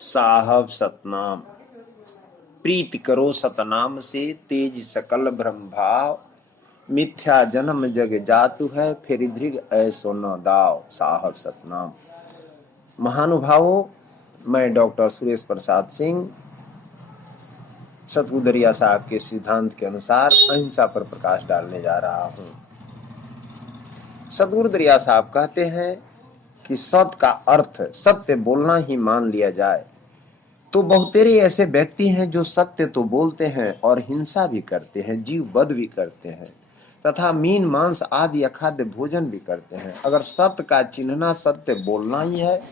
साहब सतनाम। प्रीति करो सतनाम से, तेज सकल ब्रह्म भाव। मिथ्या जन्म जग जातु है, फिर दृग ऐसो न दाव। साहब सतनाम। महानुभावों, मैं डॉक्टर सुरेश प्रसाद सिंह सतगुरु दरिया साहब के सिद्धांत के अनुसार अहिंसा पर प्रकाश डालने जा रहा हूं। सतगुरु दरिया साहब कहते हैं कि सत का अर्थ सत्य बोलना ही मान लिया जाए तो बहुतेरे ऐसे व्यक्ति हैं जो सत्य तो बोलते हैं और हिंसा भी करते हैं, जीव वध भी करते हैं तथा मीन मांस आदि अखाद्य भोजन भी करते हैं। अगर सत्य का चिन्हना सत्य बोलना ही है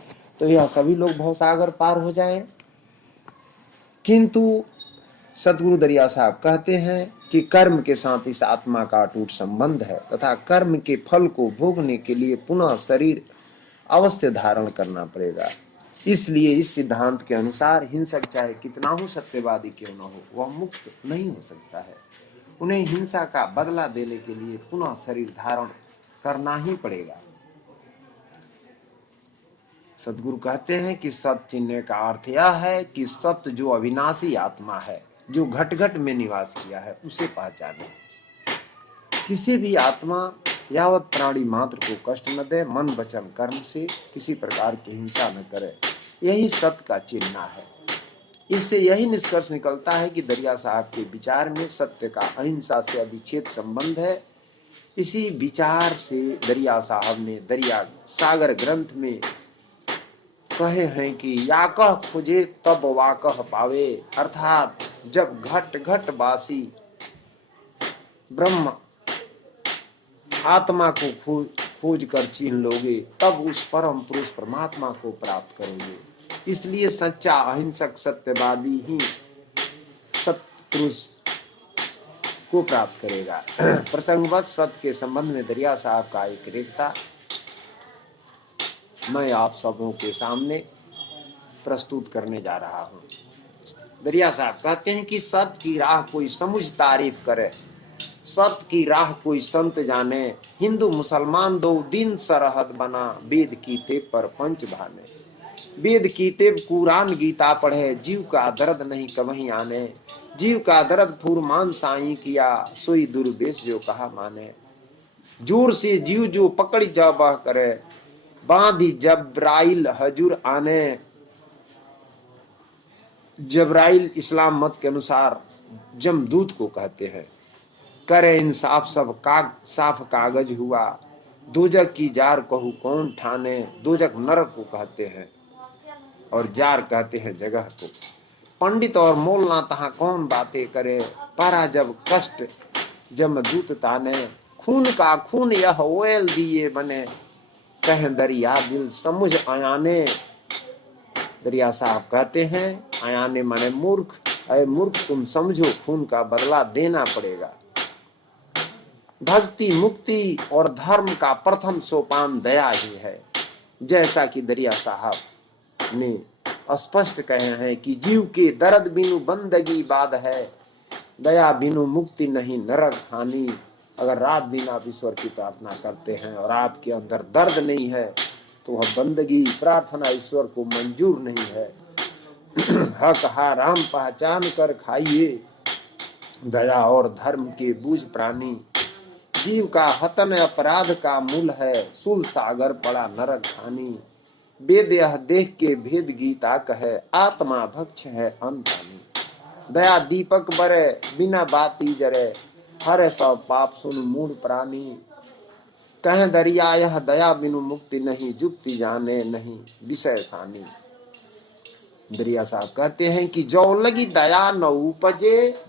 तो यह सभी लोग भवसागर पार हो जाएं। किंतु सतगुरु दरिया साहब कहते हैं कि कर्म के साथ इस आत्मा का अटूट संबंध है तथा कर्म के फल को भोगने के लिए पुनः शरीर अवश्य धारण करना पड़ेगा। इसलिए इस सिद्धांत के अनुसार हिंसक चाहे कितना हो सत्यवादी क्यों न हो, वह मुक्त नहीं हो सकता है। उन्हें हिंसा का बदला देने के लिए पुनः शरीर धारण करना ही पड़ेगा। सदगुरु कहते हैं कि सत्य चिन्ह का अर्थ यह है कि सत्य जो अविनाशी आत्मा है, जो घट घट में निवास किया है, उसे पहचाने। किसी भी आत्मा यावत प्राणी मात्र को कष्ट न दे, मन वचन कर्म से किसी प्रकार की हिंसा न करे, यही सत्य का चिन्ह है। इससे यही निष्कर्ष निकलता है कि दरिया साहब के विचार में सत्य का अहिंसा से अविच्छेद संबंध है। इसी विचार से दरिया साहब ने दरिया सागर ग्रंथ में कहे हैं कि या कह खोजे तब वाकह पावे, अर्थात जब घट घट बासी ब्रह्म आत्मा को खोज कर चिन्ह लोगे तब उस परम पुरुष परमात्मा को प्राप्त करोगे। इसलिए सच्चा अहिंसक सत्यवादी ही सत्य पुरुष को प्राप्त करेगा। प्रसंगवश सत्य के संबंध में दरिया साहब का एक रेखता मैं आप सबों के सामने प्रस्तुत करने जा रहा हूं। दरिया साहब कहते हैं कि सत्य की राह कोई समुझ तारीफ करे, सत्य की राह कोई संत जाने। हिंदू मुसलमान दो दिन सरहद बना, वेद की तेब पर पंच भाने। वेद की तेब कुरान गीता पढ़े, जीव का दर्द नहीं कभी आने। जीव का दर्द फुरमान साई किया, सोई दुर्वेश जो कहा माने। जोर से जीव जो पकड़ी जा बह करे, बांधी जब्राइल हजूर आने। जब्राइल इस्लाम मत के अनुसार जमदूत को कहते हैं। करे इंसाफ सब साफ कागज हुआ, दोजक की जार कहू कौन ठाने। दोजक नरक को कहते हैं और जार कहते हैं जगह को। पंडित और मोलना तहा कौन बातें करे, पारा जब कष्ट जमदूत ताने। खून का खून यह ओयल दिए बने, कह दरिया दिल समुझ आयाने। दरिया साहब कहते हैं आयाने माने मूर्ख, अरे मूर्ख तुम समझो खून का बदला देना पड़ेगा। भक्ति मुक्ति और धर्म का प्रथम सोपान दया ही है। जैसा कि दरिया साहब ने स्पष्ट कहे हैं कि जीव के दर्द बिनु बंदगी बाद है, दया बिनु मुक्ति नहीं नरक हानि। अगर रात दिन आप ईश्वर की प्रार्थना करते हैं और आपके अंदर दर्द नहीं है तो वह बंदगी प्रार्थना ईश्वर को मंजूर नहीं है। हक हराम पहचान कर खाइए, दया और धर्म के बूझ प्राणी। जीव का हतन अपराध का मूल है, सुल सागर पड़ा नरक हानि। वेद यह देख के भेद गीता कहे, आत्मा भक्ष है अंतानी। दया दीपक बरे बिना बाती जरे, हरे सब पाप सुन मूढ़ प्राणी। कह दरिया यह दया बिनु मुक्ति नहीं, जुक्ति जाने नहीं विषय सानी। दरिया साहब कहते हैं कि जो लगी दया न उपजे,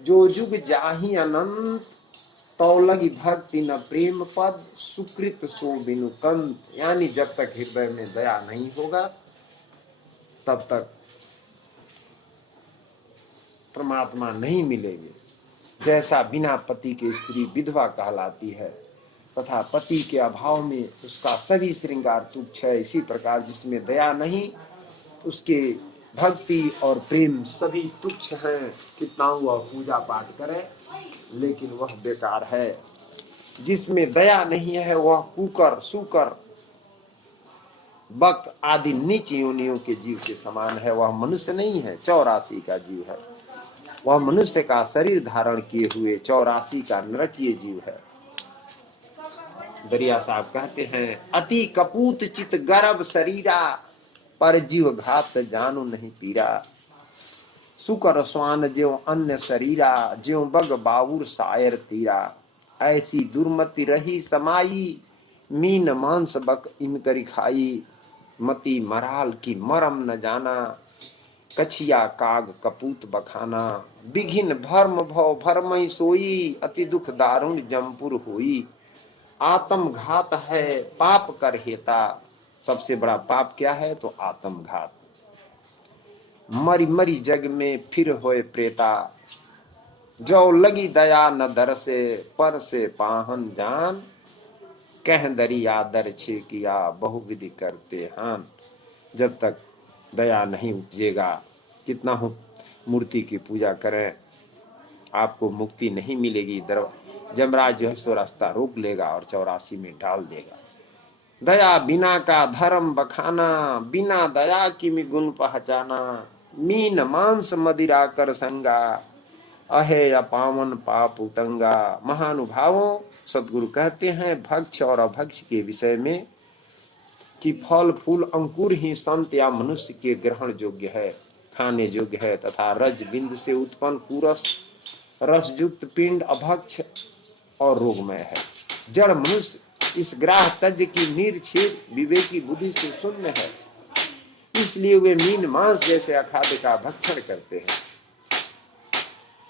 जो जुग जाही अनंत। तो लगी भक्ति न प्रेम पद, सुकृत सो बिनु कंत। यानी जब तक हृदय में दया नहीं होगा तब तक परमात्मा नहीं मिलेगी। जैसा बिना पति के स्त्री विधवा कहलाती है तथा पति के अभाव में उसका सभी श्रृंगार तुच्छ है, इसी प्रकार जिसमें दया नहीं उसके भक्ति और प्रेम सभी तुच्छ हैं। कितना वह पूजा पाठ करे लेकिन वह बेकार है। जिसमें दया नहीं है वह कुकर सुकर बक आदि नीच योनियों के जीव के समान है। वह मनुष्य नहीं है, 84 का जीव है। वह मनुष्य का शरीर धारण किए हुए 84 का नरकीय जीव है। दरिया साहब कहते हैं, अति कपूत चित गर्भ शरीरा, पर जीव घात जानू नहीं पीरा। सुकर स्वान ज्यों अन्य शरीरा, ज्यों बग बाउर सायर तीरा। ऐसी दुर्मति रही समाई, मीन मांस बक इनकरी खाई। मती मराल की मरम न जाना, कछिया काग कपूत बखाना। बिघिन भर्म भव भरम ही सोई, अति दुख दारुण जमपुर हुई। आत्मघात है पाप कर हेता, सबसे बड़ा पाप क्या है तो आत्मघात। मरी मरी जग में फिर होए प्रेता, जो लगी दया न दर से, पर से पाहन जान। कह दरिया दर छे किया, बहुविधि करते हान। जब तक दया नहीं उपजेगा, कितना हो मूर्ति की पूजा करें, आपको मुक्ति नहीं मिलेगी। जमराज जो है सो रास्ता रोक लेगा और 84 में डाल देगा। दया बिना का धर्म बखाना, बिना दया की मी गुण पहचाना। मीन मांस मदिरा कर संगा, अहे अपावन पाप उतंगा। महानुभावों, सदगुरु कहते हैं भक्ष और अभक्ष के विषय में कि फल फूल अंकुर ही संत या मनुष्य के ग्रहण योग्य है, खाने योग्य है, तथा रज बिंद से उत्पन्न कुरस रसयुक्त पिंड अभक्ष और रोगमय है। जड़ मनुष्य इस ग्राह तज की निर्छेद विवेकी बुद्धि से शून्य है, इसलिए वे मीन मांस जैसे अखाद्य का भक्षण करते हैं।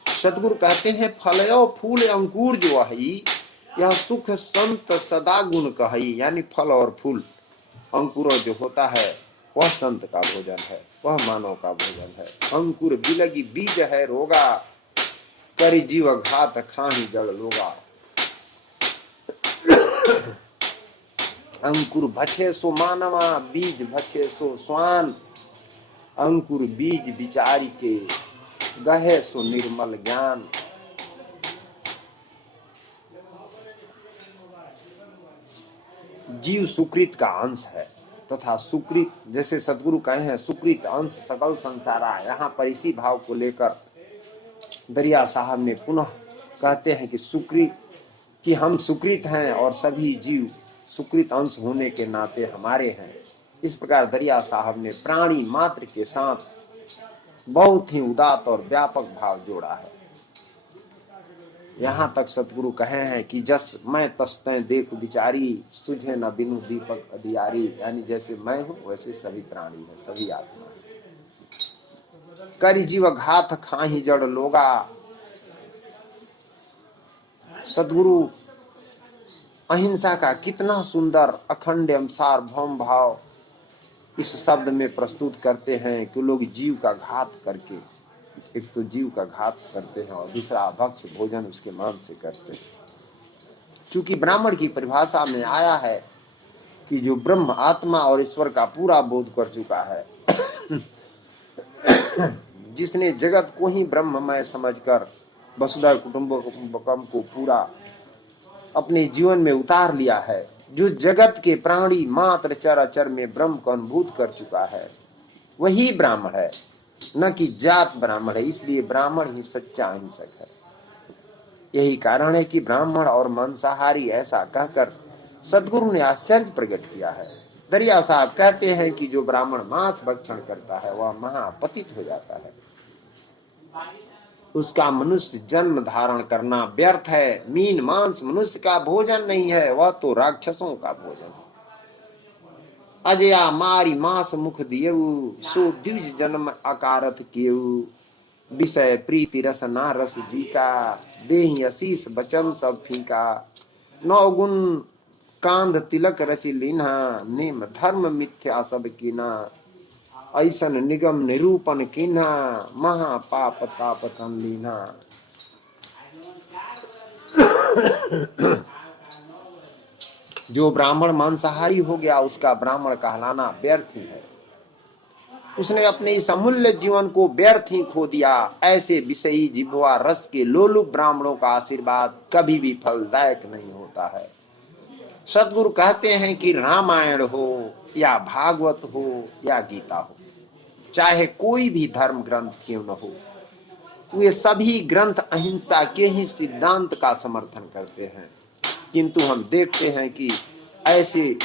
सतगुरु कहते हैं फलयो फूल अंकुर जो है, यह सुख संत सदा गुण कही। यानी फल और फूल अंकुर जो होता है वह संत का भोजन है, वह मानव का भोजन है। अंकुर बिलगी बीज है रोगा, करी जीव घात खाही जड़ लोगा। अंकुर भछे सो मानवा, बीज भछे सो स्वान। अंकुर बीज विचारी के, गहे सो निर्मल ज्ञान। जीव सुकृत का अंश है तथा सुकृत, जैसे सदगुरु कहे हैं सुकृत अंश सकल संसारा। यहाँ पर इसी भाव को लेकर दरिया साहब में पुनः कहते हैं कि सुकृत, कि हम सुकृत हैं और सभी जीव सुकृत अंश होने के नाते हमारे हैं। इस प्रकार दरिया साहब ने प्राणी मात्र के साथ बहुत ही उदात्त और व्यापक भाव जोड़ा है। यहाँ तक सतगुरु कहे हैं कि जस मैं तस्तै देख विचारी, सुझे न बिनु दीपक अधियारी। यानी जैसे मैं हूँ वैसे सभी प्राणी हैं, सभी आत्मा है। करि जीव घात खाही जड़ लोगा। सतगुरु अहिंसा का कितना सुंदर अखंड एवं सार्वभौम भाव इस शब्द में प्रस्तुत करते हैं कि लोग जीव का घात करके, एक तो जीव का घात करते हैं और दूसरा अभक्ष भोजन उसके मान से करते हैं। क्योंकि ब्राह्मण की परिभाषा में आया है कि जो ब्रह्म आत्मा और ईश्वर का पूरा बोध कर चुका है, जिसने जगत को ही ब्रह्ममय समझकर वसुधैव कुटुंबकम को पूरा अपने जीवन में उतार लिया है, जो जगत के प्राणी मात्र चराचर में ब्रह्म को अनुभूत कर चुका है, वही ब्राह्मण है, न कि जात ब्राह्मण है। इसलिए ब्राह्मण ही सच्चा अहिंसक है। यही कारण है कि ब्राह्मण और मांसाहारी ऐसा कहकर सदगुरु ने आश्चर्य प्रकट किया है। दरिया साहब कहते हैं कि जो ब्राह्मण मांस भक्षण करता है वह महापतित हो जाता है, उसका मनुष्य जन्म धारण करना व्यर्थ है। मीन मांस मनुष्य का भोजन नहीं है, वह तो राक्षसों का भोजन है। अजया मारी मांस मुख दियऊ, सो द्विज जन्म अकारथ कियऊ। विषय प्रीति रस ना रस जी का, देहि असीस बचन सब फीका। नौ गुण कांध तिलक रचि लीन्हा, नेम धर्म मिथ्या सब कीना। ऐसन निगम निरूपण कीन्हा, महा पाप ताप तन लीन्हा। जो ब्राह्मण मांसाहारी हो गया उसका ब्राह्मण कहलाना व्यर्थ ही है। उसने अपने इस अमूल्य जीवन को व्यर्थ ही खो दिया। ऐसे विषयी जिह्वा रस के लोलुप ब्राह्मणों का आशीर्वाद कभी भी फलदायक नहीं होता है। सतगुरु कहते हैं कि रामायण हो या भागवत हो या गीता हो, चाहे कोई भी धर्म ग्रंथ क्यों न हो, वे सभी ग्रंथ अहिंसा के ही सिद्धांत का समर्थन करते हैं। किंतु हम देखते हैं कि ऐसे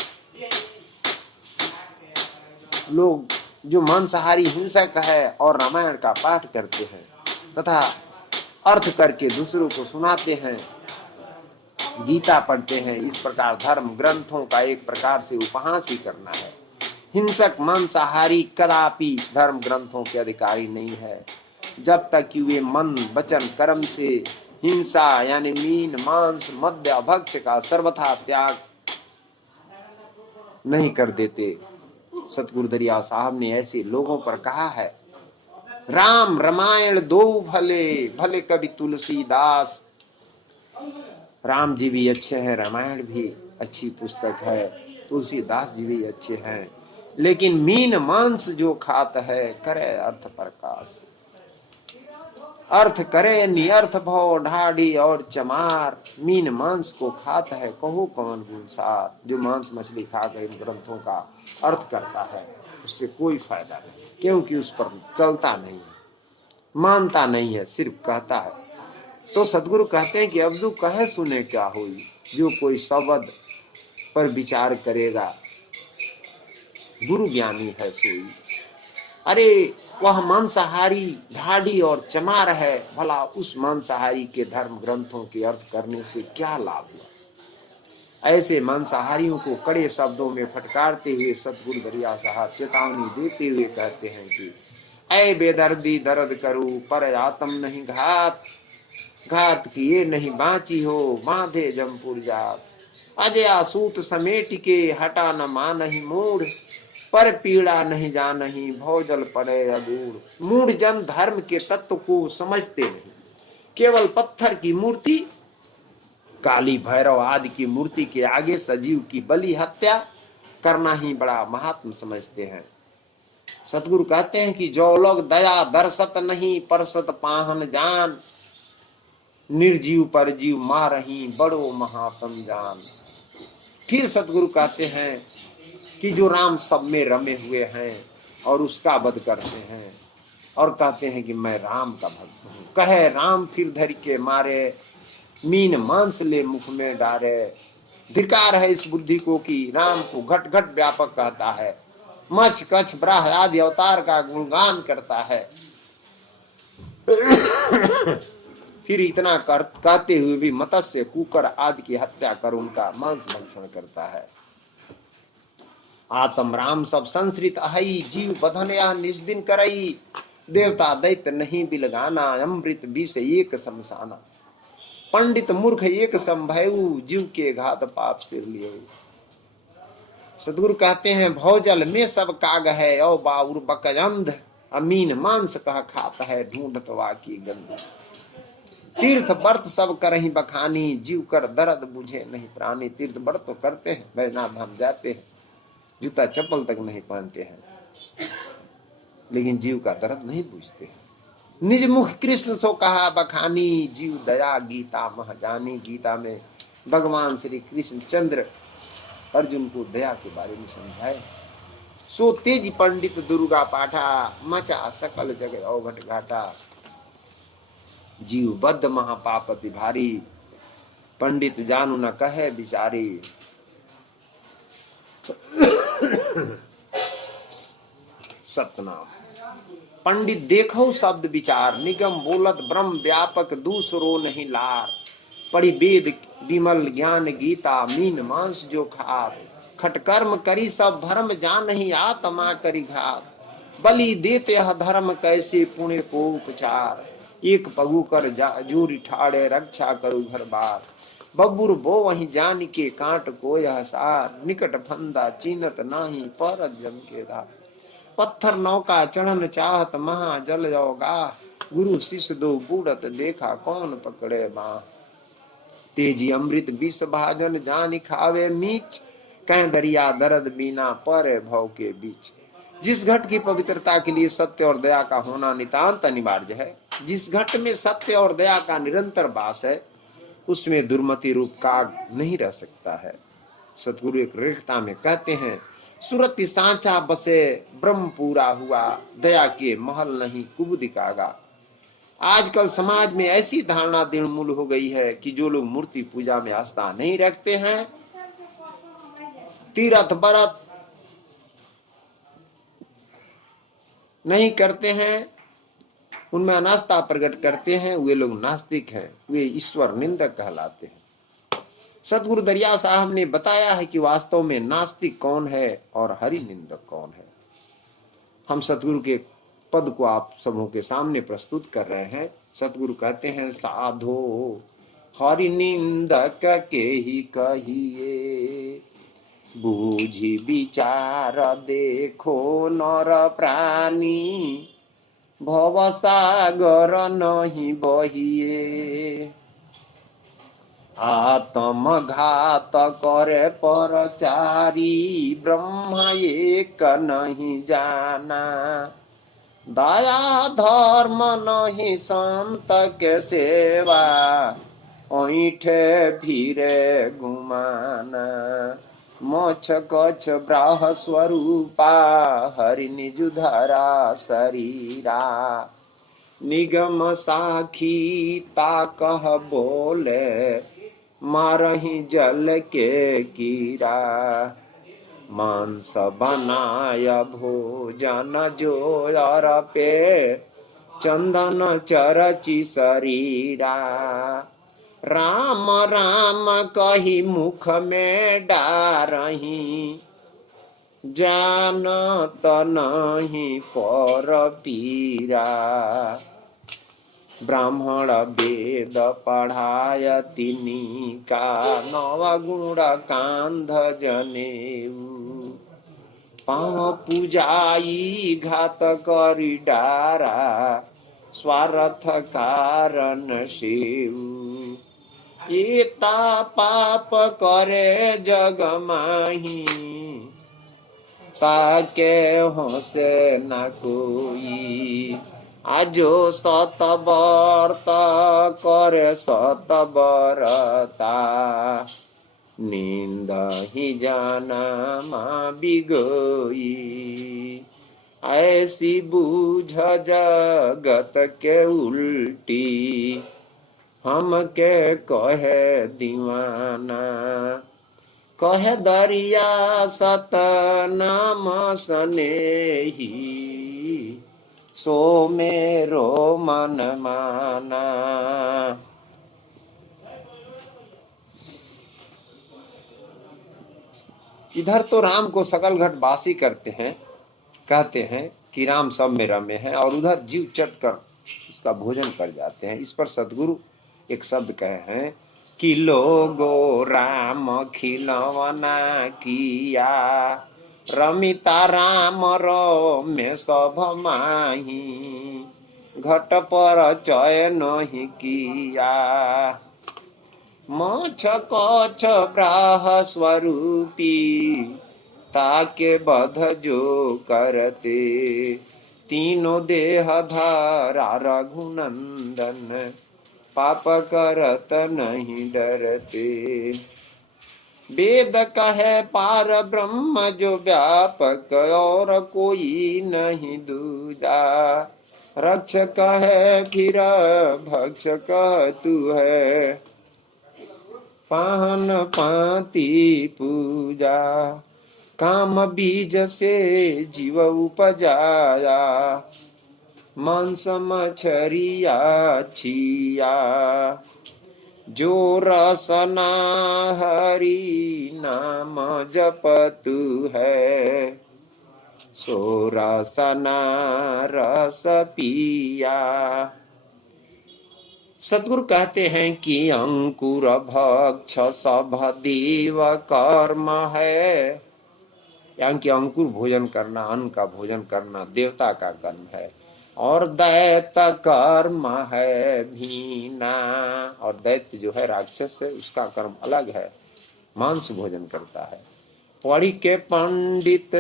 लोग जो मांसाहारी हिंसक है और रामायण का पाठ करते हैं तथा अर्थ करके दूसरों को सुनाते हैं, गीता पढ़ते हैं, इस प्रकार धर्म ग्रंथों का एक प्रकार से उपहास ही करना है। हिंसक मांसाहारी कदापि धर्म ग्रंथों के अधिकारी नहीं है, जब तक कि वे मन वचन कर्म से हिंसा यानी मीन मांस मद्य भक्ष का सर्वथा त्याग नहीं कर देते। सतगुरु दरिया साहब ने ऐसे लोगों पर कहा है, राम रामायण दो भले भले कवि तुलसीदास। राम जी भी अच्छे हैं, रामायण भी अच्छी पुस्तक है, तुलसीदास जी भी अच्छे हैं, लेकिन मीन मांस जो खात है करे अर्थ प्रकाश। अर्थ करे निअर्थ भव ढाढ़ी और चमार, मीन मांस को खाता है कहो कौन गुलसार। जो मांस मछली खाकर इन ग्रंथों का अर्थ करता है उससे कोई फायदा नहीं, क्योंकि उस पर चलता नहीं है, मानता नहीं है, सिर्फ कहता है। तो सदगुरु कहते हैं कि अब्दू कहे सुने क्या हुई, जो कोई शब्द पर विचार करेगा गुरु ज्ञानी है सोई। अरे वह मांसाहारी ढाढ़ी और चमार है, भला उस मांसाहारी के धर्म ग्रंथों के अर्थ करने से क्या लाभ हुआ। ऐसे मांसाहारियों को कड़े शब्दों में फटकारते हुए सतगुरु दरिया साहब चेतावनी देते हुए कहते हैं कि ऐ बेदर्दी दर्द करूं पर आत्म नहीं घात, घात किए नहीं बाँची हो बांधे जमपुर जात। अजया सूत समेट के हटा न मानहि मूढ़, पर पीड़ा नहीं जानहि भौजल पड़े अगूढ़। मूढ़ जन धर्म के तत्व को समझते नहीं, केवल पत्थर की मूर्ति काली भैरव आदि की मूर्ति के आगे सजीव की बलि हत्या करना ही बड़ा महात्म समझते हैं। सतगुरु कहते हैं कि जो लोग दया दरसत नहीं परसत पाहन जान, निर्जीव पर जीव मारही बड़ो महात्म जान। फिर सतगुरु कहते हैं कि जो राम सब में रमे हुए हैं और उसका वध करते हैं और कहते हैं कि मैं राम का भक्त हूं, कहे राम फिर धर के मारे मीन मांस ले मुख में डारे। धिकार है इस बुद्धि को कि राम को घट घट व्यापक कहता है, मछ कछ ब्राह आदि अवतार का गुणगान करता है, फिर इतना कहते हुए भी मत्स्य कुकर आदि की हत्या कर उनका मांस भक्षण करता है। आत्म राम सब संसृत अहई, जीव बधन या निस्दिन करई। देवता दैत्य नहीं बिलगाना, अमृत विष एक समसाना। पंडित मूर्ख एक संभयु, जीव के घात पाप सिर लिए। सदगुरु कहते हैं भौजल में सब काग है, औ बाउर बकयंध अमीन मांस कह खाता है ढूंढत वाकी गंध। तीर्थ व्रत सब करही बखानी, जीव कर दर्द बुझे नहीं प्राणी। तीर्थ व्रत तो करते हैं, वैद्यनाथ धाम जाते हैं, जूता चप्पल तक नहीं पहनते हैं, लेकिन जीव का दर्द नहीं बुझते हैं। निज मुख कृष्ण सो कहा बखानी, जीव दया गीता मह जानी। गीता में भगवान श्री कृष्ण चंद्र अर्जुन को दया के बारे में समझाए। सो तेज पंडित दुर्गा पाठा, मचा सकल जग अवघट घाटा। जीव बद्ध महापापति भारी, पंडित जानू न कहे बिचारी। सतनाम पंडित देखो शब्द विचार, निगम बोलत ब्रह्म व्यापक दूसरो नहीं लार। पढ़ी वेद विमल ज्ञान गीता, मीन मांस जो खात। खटकर्म करी सब धर्म जान ही, आत्मा करी घात। बलि देते धर्म कैसे पुण्य को उपचार। एक पगु कर जूरी ठाड़े रक्षा करो घर बार। बबुर बो वही जान के कांट को यह सार। निकट फंदा चीनत नाही पर जम के धार। पत्थर नौका चढ़न चाहत महा जल जाओगा। गुरु शिष्य दो बूढ़त देखा कौन पकड़े बाँ। तेजी अमृत विष भाजन जान खावे मीच। कह दरिया दर्द बीना पर भव के बीच। जिस घट की पवित्रता के लिए सत्य और दया का होना नितांत अनिवार्य है, जिस घट में सत्य और दया का निरंतर वास है, उसमें दुर्मति रूप काग नहीं रह सकता है। सतगुरु एक रेखता में कहते हैं, सुरति सांचा बसे ब्रह्म पूरा हुआ, दया के महल नहीं कुबुद कागा। आजकल समाज में ऐसी धारणा निर्मूल हो गई है कि जो लोग मूर्ति पूजा में आस्था नहीं रखते हैं, तीर्थ व्रत नहीं करते हैं, उनमें अनास्था प्रकट करते हैं, वे लोग नास्तिक हैं, वे ईश्वर निंदक कहलाते हैं। सतगुरु दरिया साहब ने बताया है कि वास्तव में नास्तिक कौन है और हरि निंदक कौन है। हम सतगुरु के पद को आप सबों के सामने प्रस्तुत कर रहे हैं। सतगुरु कहते हैं, साधो हरि निंदक के ही कहिए, बूझी विचार देखो नर प्राणी, भव सागर नहीं बहिए। आत्मघात करे परचारी, ब्रह्म एक नहीं जाना। दया धर्म नहीं संत के सेवा, ऐठे फिरे गुमाना। मोक्ष कछ ब्राह स्वरूपा, हरि निज धरा शरीरा। निगम साखी ता कह बोले, मारही जल के कीड़ा। मांस बनाय भोजन जो पे, चंदन चरची शरीरा। राम राम कही मुख में डारही, जानत नहीं पर पीरा। ब्राह्मण वेद पढ़ाय तिनी का, नवगुण कांध जनेऊ। पाँव पूजाई घात करी डारा, स्वार्थ कारण सेऊ। एता पाप करे जग माही, ताके होसे न कोई। आजो सत व्रत करे सत बरता, नींद ही जाना माँ बिगोई। ऐसी बूझ जगत के उल्टी, हम के कहे दीवाना। कहे दरिया सत नाम सनेही, सो मेरो मन माना। इधर तो राम को सकल घट बासी करते हैं, कहते हैं कि राम सब में रमे हैं, और उधर जीव चट कर उसका भोजन कर जाते हैं। इस पर सतगुरु एक शब्द कहे हैं कि लोगो राम खिलवना किया, रमिता राम रो में सब माही। घट पर चय नहीं किया, मोक्ष कछ ब्राह स्वरूपी। ताके बध जो करते, तीनों देह धारा रघुनंदन। पाप करत नहीं डरते, वेद कहे पार ब्रह्म जो व्यापक, और कोई नहीं दूजा। रक्ष कहे फिर भक्ष कह तू है, पाहन पाती पूजा। काम बीज से जीव उपजाया, मांस मछरिया छिया। जो रसना हरि नाम जपतु है, सो रसना रस पिया। सतगुरु कहते हैं कि अंकुर भक्ष सब देव कर्म है। यानी कि अंकुर भोजन करना, अन्न का भोजन करना देवता का कर्म है, और दैत्य कर्म है भीना। और दैत्य जो है राक्षस है, उसका कर्म अलग है, मांस भोजन करता है। पढ़ी के पंडित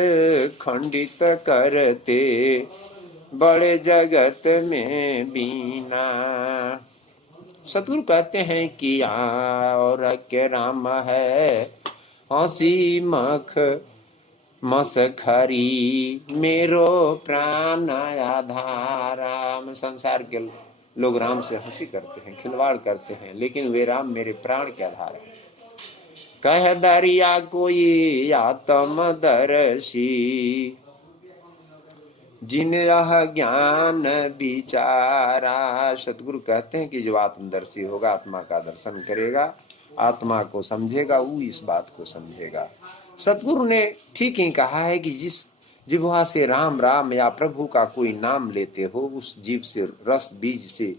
खंडित करते, बड़े जगत में बीना। सतगुरु कहते हैं कि और के राम है हंसी मख मसखरी मेरो प्राण आधारा। संसार के लोग राम से हंसी करते हैं, खिलवाड़ करते हैं, लेकिन वे राम मेरे प्राण के आधार है। कह दरिया कोई आत्मदर्शी, जिन यह ज्ञान विचारा। सतगुरु कहते हैं कि जो आत्मदर्शी होगा, आत्मा का दर्शन करेगा, आत्मा को समझेगा, वो इस बात को समझेगा। सतगुरु ने ठीक ही कहा है कि जिस जिह्वा से राम राम या प्रभु का कोई नाम लेते हो, उस जीव से रस बीज से,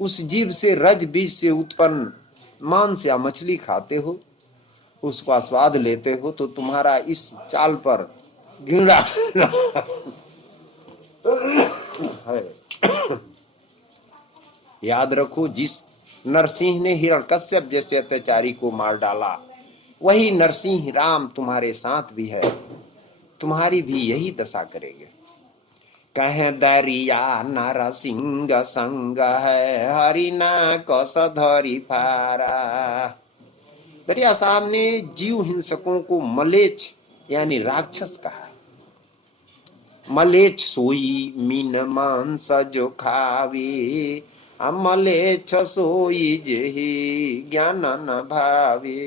उस जीव से रज बीज से उत्पन्न मांस या मछली खाते हो, उसका स्वाद लेते हो, तो तुम्हारा इस चाल पर घृणा है। याद रखो, जिस नरसिंह ने हिरण्यकश्यप जैसे अत्याचारी को मार डाला, वही नरसिंह राम तुम्हारे साथ भी है, तुम्हारी भी यही दशा करेंगे। कह दरिया नरसिंह संग है, हरिना कस धरी फारा। दरिया साहब ने जीव हिंसकों को मलेच्छ यानी राक्षस कहा। मलेच्छ सोई मीन मांस जो खावे, मलेच्छ सोई जेहि ज्ञान न भावे।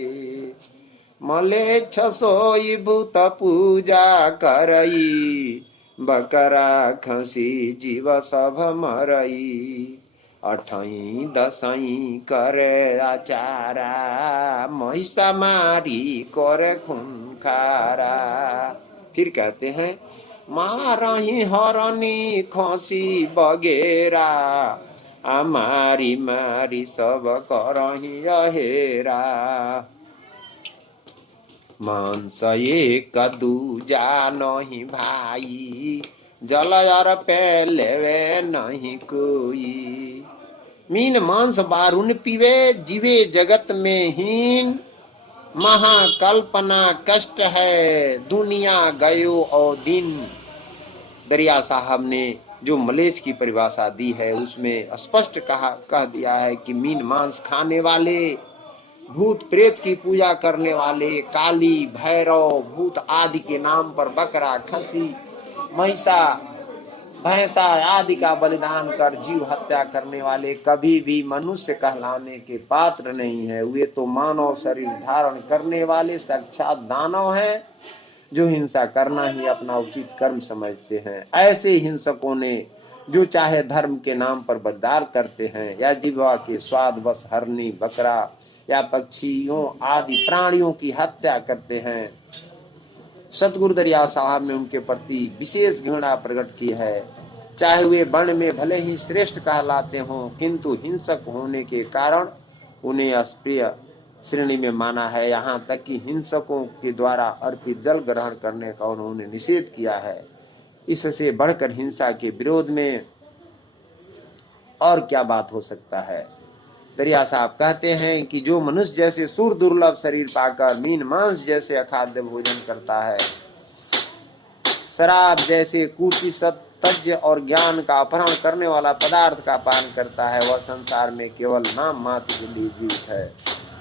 मलेच्छ सोई भूत पूजा करई, बकरा खसी जीव सब मरई। अठई दसई करे आचारा, महिषा मारी करे खूंखारा। फिर कहते हैं, मारही हरनी खसी बगेरा, मारी मारी सब करही अहेरा। मांस एक दूजा नहीं भाई, जलयर पे लेवे नहीं कोई। मीन मांस बारुन पीवे, जीवे जगत में हीन। महाकल्पना कष्ट है, दुनिया गयो और दिन। दरिया साहब ने जो मलेच्छ की परिभाषा दी है, उसमें स्पष्ट कह दिया है कि मीन मांस खाने वाले, भूत प्रेत की पूजा करने वाले, काली भैरव भूत आदि के नाम पर बकरा खसी महिषा भैंसा आदि का बलिदान कर जीव हत्या करने वाले कभी भी मनुष्य कहलाने के पात्र नहीं है। वे तो मानव शरीर धारण करने वाले साक्षात दानव हैं, जो हिंसा करना ही अपना उचित कर्म समझते हैं। ऐसे हिंसकों ने जो चाहे धर्म के नाम पर बलिदान करते हैं, या जिह्वा के स्वाद बस हरनी बकरा या पक्षियों आदि प्राणियों की हत्या करते हैं। सतगुरु दरिया साहब ने उनके प्रति विशेष घृणा प्रकट की है। चाहे वे वर्ण में भले ही श्रेष्ठ कहलाते हों, किंतु हिंसक होने के कारण उन्हें अस्प्रिय श्रेणी में माना है। यहाँ तक कि हिंसकों के द्वारा अर्पित जल ग्रहण करने का उन्होंने निषेध किया है। इससे बढ़कर हिंसा के विरोध में और क्या बात हो सकता है। दरिया साहब कहते हैं कि जो मनुष्य जैसे सुर दुर्लभ शरीर पाकर मीन मांस जैसे अखाद्य भोजन करता है, शराब जैसे कूटी तज्ञ और ज्ञान का अपहरण करने वाला पदार्थ का पान करता है, वह संसार में केवल नाम मात्र के लिए जीवित है।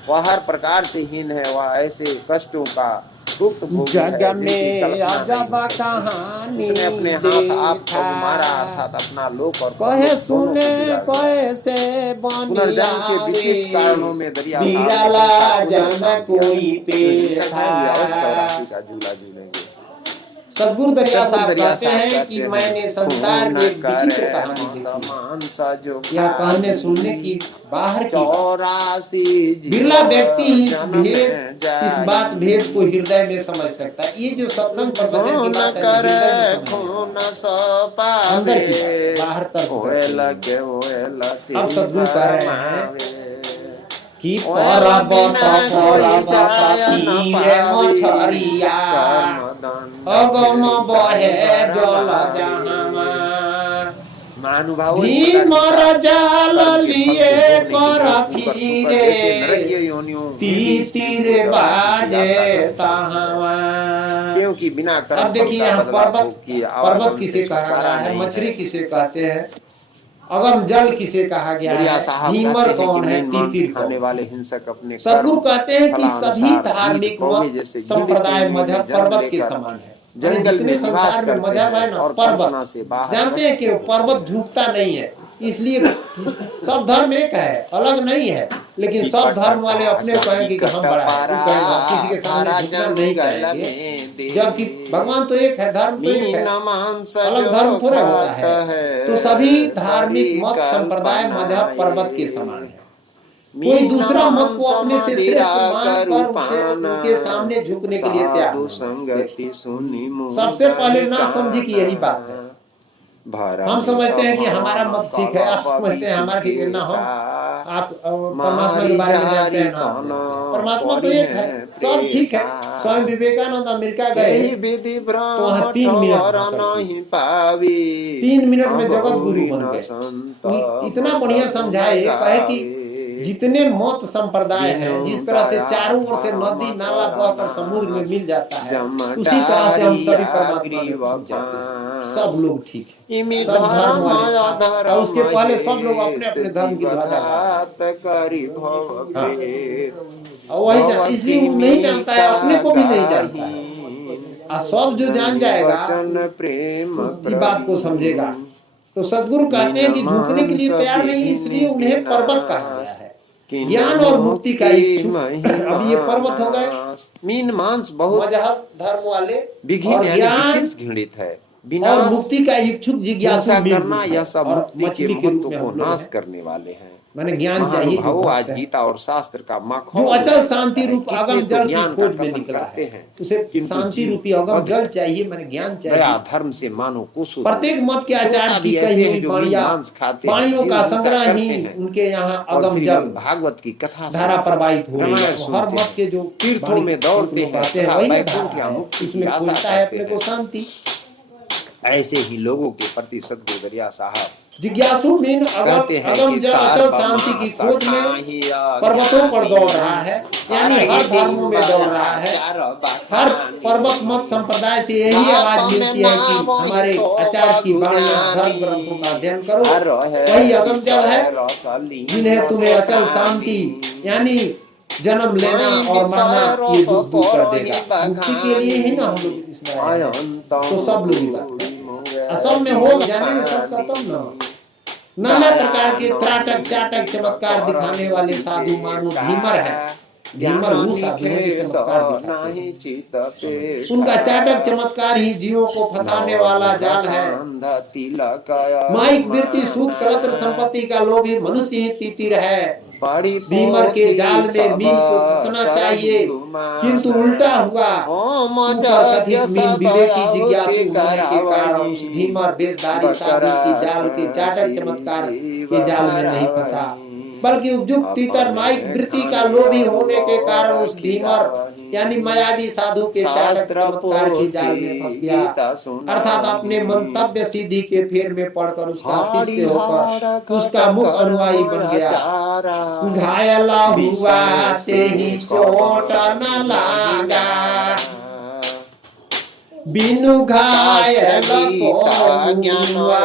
वह हर प्रकार से हीन है। वह ऐसे कष्टों का दुख भोगी है जग में अजब कहानी उसने अपने हाथ आप को मारा, अर्थात अपना लोक और कहे सुने कैसे पुनर्जन्म के विशिष्ट कारणों में दरिया बिरला जन कोई पेड़ का झूला झूलेंगे। सदगुरु दरिया साहब कहते हैं कि मैंने संसार में एक विचित्र कहानी देखी। यह कहने सुनने की बाहर की बिरला व्यक्ति इस बात भेद को हृदय में समझ सकता है। ये जो सत्संग प्रवचन की बात है, अंदर की बाहर तक। अब सदगुरु कह रहे हैं कि मछरिया अगम बहे जल धीमर जाल लिए कर फिरे तीर बाजे तहवा। क्योंकि बिना अब देखिए यहाँ पर्वत किसे कहा रहा है, मछली किसे कहते हैं, अगम जल किसे कहा गया दरिया है, साहब धीमर कहते हैं कौन कि है, मीन मांस तीतिर खाने कौन। वाले हिंसक अपने सदगुरु कर्म कहते हैं कि फलानुसार सभी ईद धार्मिक कौवे मत जैसे संप्रदाय गिरते मजहब जन्म पर्वत के लेकर समान है। जंगल जितने में निवास संसार में करते मजहब है हैं ना, और कल्पना पर्वत से बाहर जानते हैं कि पर्वत झुकता नहीं है, इसलिए सब धर्म एक है, अलग नहीं है, लेकिन सब धर्म वाले अपने कहेंगे कि हम बड़ा है, वो कहेंगे हम किसी के सामने झुकना नहीं चाहेंगे, जबकि भगवान तो एक है, धर्म तो एक है, अलग धर्म थोड़ा होता है। तो सभी धार्मिक मत संप्रदाय मजहब पर्वत के समान है। कोई दूसरा मत को अपने से श्रेष्ठ मानकर उसे उनके सामने झुकने के लिए तैयार नहीं। सबसे पहले ना समझे कि यही बात है। हम समझते हैं कि हमारा मत ठीक है, आप समझते हैं हमारा ठीक है ना, हम आप परमात्मा के बारे में जानते हैं ना, परमात्मा तो एक है, सब ठीक है। स्वामी विवेकानंद अमेरिका गए तो वहाँ 3 मिनट में जगत गुरु बन गए। इतना बढ़िया समझाए, कहे कि जितने मत संप्रदाय हैं, जिस तरह से चारों ओर से नदी नाला बहकर समुद्र में मिल जाता है, उसी तरह से हम सभी परमात्मा में पहुंच जाते हैं। सब लोग ठीक है, सब धर्म वाले, और उसके पहले सब लोग अपने अपने धर्म की ध्वजा और वही, इसलिए वो नहीं जानता है, अपने को भी नहीं जानता है। और सब जो जान जाएगा इस बात को समझेगा। तो सदगुरु कहते हैं कि झुकने के लिए तैयार नहीं, इसलिए उन्हें पर्वत कहा गया है। ज्ञान और मुक्ति का इच्छुक अब ये पर्वत हो गए। मीन मांस बहुत मजहब धर्म वाले और विशेष घृणित है, और मुक्ति का इच्छुक जिज्ञासु करना यह सब मुक्ति के महत्व को नाश करने वाले हैं। मैंने ज्ञान चाहिए भाव आज गीता और शास्त्र का जो अचल शांति रूप अगम जल की खोज में निकला है, उसे शांति रूपी अगम जल चाहिए, मैंने ज्ञान चाहिए। धर्म से मानो कुसुम प्रत्येक मत के आचार्य की कही हुई वाणियों का संग्रह ही उनके यहाँ अगम जल भागवत की कथा धारा प्रवाहित हो रही है। हर मत के जो तीर्थों में दौड़ते हैं वही उसमें खोजता है अपने को शांति। ऐसे ही लोगों के प्रति सदगुरु दरिया साहब जिज्ञासु मीन अगम जल अचल शांति की खोज में पर्वतों पर दौड़ रहा है, यानी हर धर्मों में दौड़ रहा है। हर पर्वत मत संप्रदाय से यही आवाज मिलती है कि हमारे आचार्य की वाणियां धर्म ग्रंथों का अध्ययन करो, वही अगम जल है जिन्हें तुम्हें अचल शांति यानी जन्म लेना और मरना ये दुख दूर कर देगा। मुक्ति के लिए ही ना हम लोग इसमें आए हैं। तो सब लोग सब में हो जाने सबका तब ना नाना प्रकार के त्राटक चाटक चमत्कार दिखाने वाले साधु मानो धीमर है। धीमर वो साधु है जो चमत्कार दिखाते हैं, उनका चाटक चमत्कार ही जीवों को फंसाने वाला जाल है। माइक वृत्ति सूद कलत्र संपत्ति का लोभी मनुष्य ही तीतिर है। धीमर के जाल में मीन को फंसना चाहिए, किंतु उल्टा हुआ। कथित मीन विवेकी जिज्ञासु होने के कारण उस धीमर बेशधारी साधु की जाल के चाटक चमत्कार के जाल में नहीं फंसा, बल्कि उपयुक्त तीतर माइक वृत्ति का लोभी होने के कारण उस धीमर यानी मायावी साधु के चाटक चमत्कार की जाल में फंस गया, अर्थात अपने मंतव्य सिद्धि के फेर में पड़कर उसका शिष्य होकर उसका मुख्य अनुयायी बन गया। घायल हुआ से ही चोट न लागा, बिनु घायल सोनुआ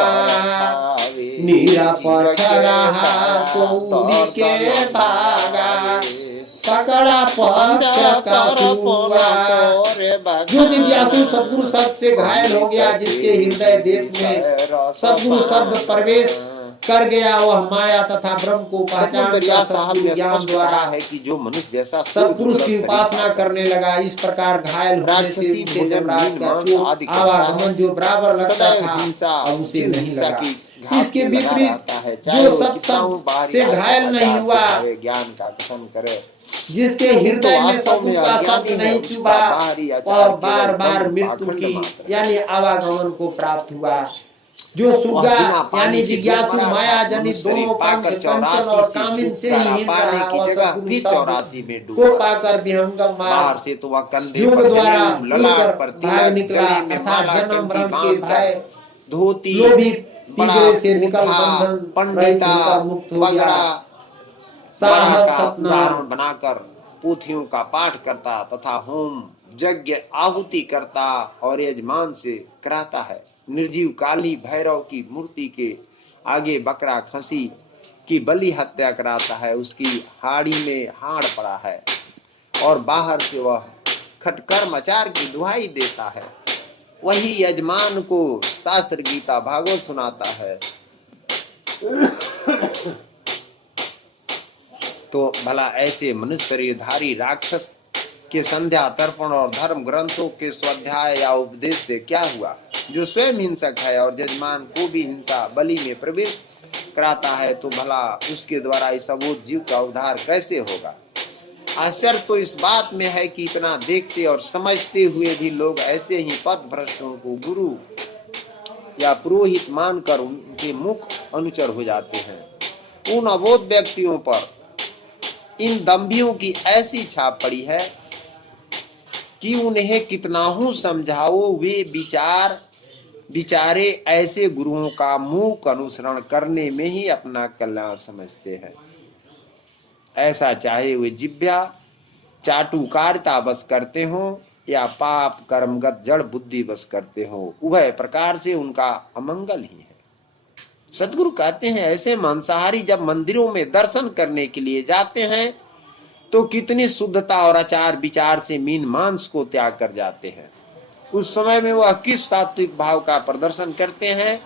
निरपक्ष रहा सूरी के भागा, पकड़ा पक्ष का जो जिज्ञासु सदगुरु शब्द से घायल हो गया, जिसके हृदय देश में सदगुरु शब्द प्रवेश कर गया, वह माया तथा ब्रह्म को पहचान ज्ञान द्वारा है कि जो मनुष्य जैसा सत्पुरुष की उपासना करने लगा, इस प्रकार घायल होने से उसे जमराज का चोट आवागमन जो बराबर लगता था अब उसे नहीं लगा। इसके विपरीत जो सत्संग से घायल नहीं हुआ, ज्ञान का कथन करे, जिसके हृदय में सत्संग का शब्द नहीं चुभा और बार बार मृत्यु की यानी आवागमन को प्राप्त हुआ, जो सुगा यानी जिज्ञासु माया जनित दोनों पंच कंचन और कामिन से ही हीन रहा को पाकर विहंगम मार से तो वह कंधे पर द्वारा भाग निकला, अर्थात जन्म मरण के भय धोती लोभी पिंजरे से निकल बंधन पंडिता मुक्त हो गया। साहब सत्यनारायण बनाकर पोथियों का पाठ करता तथा होम यज्ञ आहुति करता और यजमान से कराता है। निर्जीव काली भैरव की मूर्ति के आगे बकरा खसी की बलि हत्या कराता है, उसकी हाड़ी में हाड़ पड़ा है और बाहर से वह खटकर्मचार की दुहाई देता है। वही यजमान को शास्त्र गीता भागवत सुनाता है। तो भला ऐसे मनुष्य शरीरधारी राक्षस के संध्या तर्पण और धर्म ग्रंथों के स्वाध्याय या उपदेश से क्या हुआ, जो स्वयं हिंसक है और यजमान को भी हिंसा बलि में प्रवृत्त कराता है, तो भला उसके द्वारा इस अबोध जीव का उद्धार कैसे होगा। आश्चर्य तो इस बात में है कि इतना देखते और समझते हुए भी लोग ऐसे ही पथ भ्रष्टों को गुरु या पुरोहित मानकर उनके मुख अनुचर हो जाते हैं। उन अबोध व्यक्तियों पर इन दंभियों की ऐसी छाप पड़ी है कि उन्हें कितना हूं समझाओ, वे बिचारे ऐसे गुरुओं का मूक अनुसरण करने में ही अपना कल्याण समझते हैं। ऐसा चाहे वे जिब्या चाटुकारिता बस करते हो या पाप कर्मगत जड़ बुद्धि बस करते हो, उभय प्रकार से उनका अमंगल ही है। सदगुरु कहते हैं ऐसे मांसाहारी जब मंदिरों में दर्शन करने के लिए जाते हैं तो कितनी शुद्धता और आचार विचार से मीन मांस को त्याग कर जाते हैं। उस समय में वह किस सात्विक भाव का प्रदर्शन करते हैं।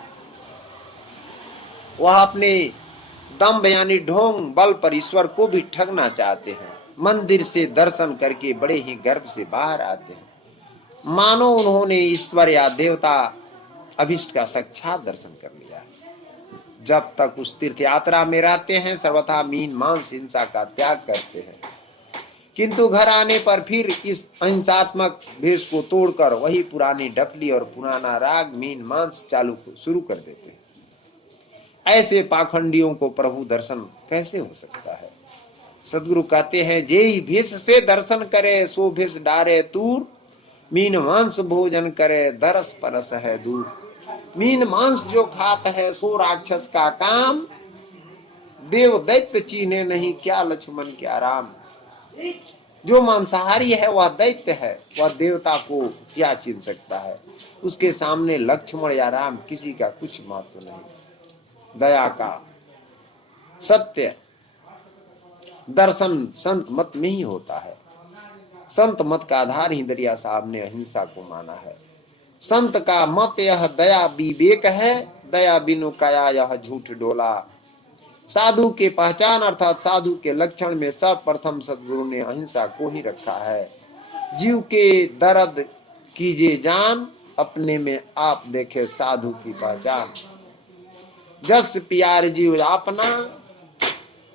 वह अपने दम्भ यानी ढोंग बल पर ईश्वर को भी ठगना चाहते हैं। मंदिर से दर्शन करके बड़े ही गर्व से बाहर आते हैं, मानो उन्होंने ईश्वर या देवता अभिष्ट का साक्षात दर्शन कर लिया। जब तक उस तीर्थ यात्रा में रहते हैं सर्वथा मीन मांस हिंसा का त्याग करते हैं, किंतु घर आने पर फिर इस अहिंसात्मक भेष को तोड़कर वही पुरानी डफली और पुराना राग मीन मांस शुरू कर देते हैं। ऐसे पाखंडियों को प्रभु दर्शन कैसे हो सकता है। सदगुरु कहते हैं जेई भेष से दर्शन करे सो भेष डारे दूर, मीन मांस भोजन करे दरस परस है दूर। मीन मांस जो खात है सो राक्षस का काम, देव दैत्य चीन्हे नहीं क्या लक्ष्मण क्या राम। जो मांसाहारी है वह दैत्य है, वह देवता को क्या चिन्ह सकता है। उसके सामने लक्ष्मण या राम किसी का कुछ महत्व नहीं। दया का सत्य दर्शन संत मत में ही होता है। संत मत का आधार ही दरिया साहब ने अहिंसा को माना है। संत का मत यह दया विवेक है, दया बिनु काया यह झूठ डोला। साधु के पहचान अर्थात साधु के लक्षण में सर्वप्रथम सदगुरु ने अहिंसा को ही रखा है। जीव के दर्द कीजिए जान, अपने में आप देखे साधु की पहचान। जस प्यार जीव अपना,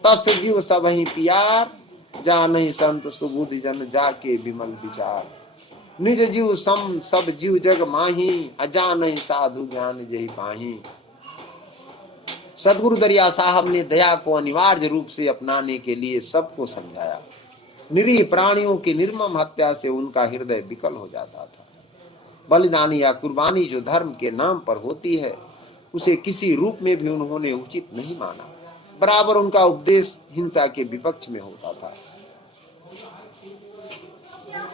तस जीव सब ही प्यार। जानहि संत सुबुध जन जाके विमल विचार। निज जीव सम सब जीव जग माही, अजानहि साधु ज्ञान जही पाही। सदगुरु दरिया साहब ने दया को अनिवार्य रूप से अपनाने के लिए सबको समझाया। निरीह प्राणियों की निर्मम हत्या से उनका हृदय विकल हो जाता था। बलिदानी या कुर्बानी जो धर्म के नाम पर होती है उसे किसी रूप में भी उन्होंने उचित नहीं माना। बराबर उनका उपदेश हिंसा के विपक्ष में होता था।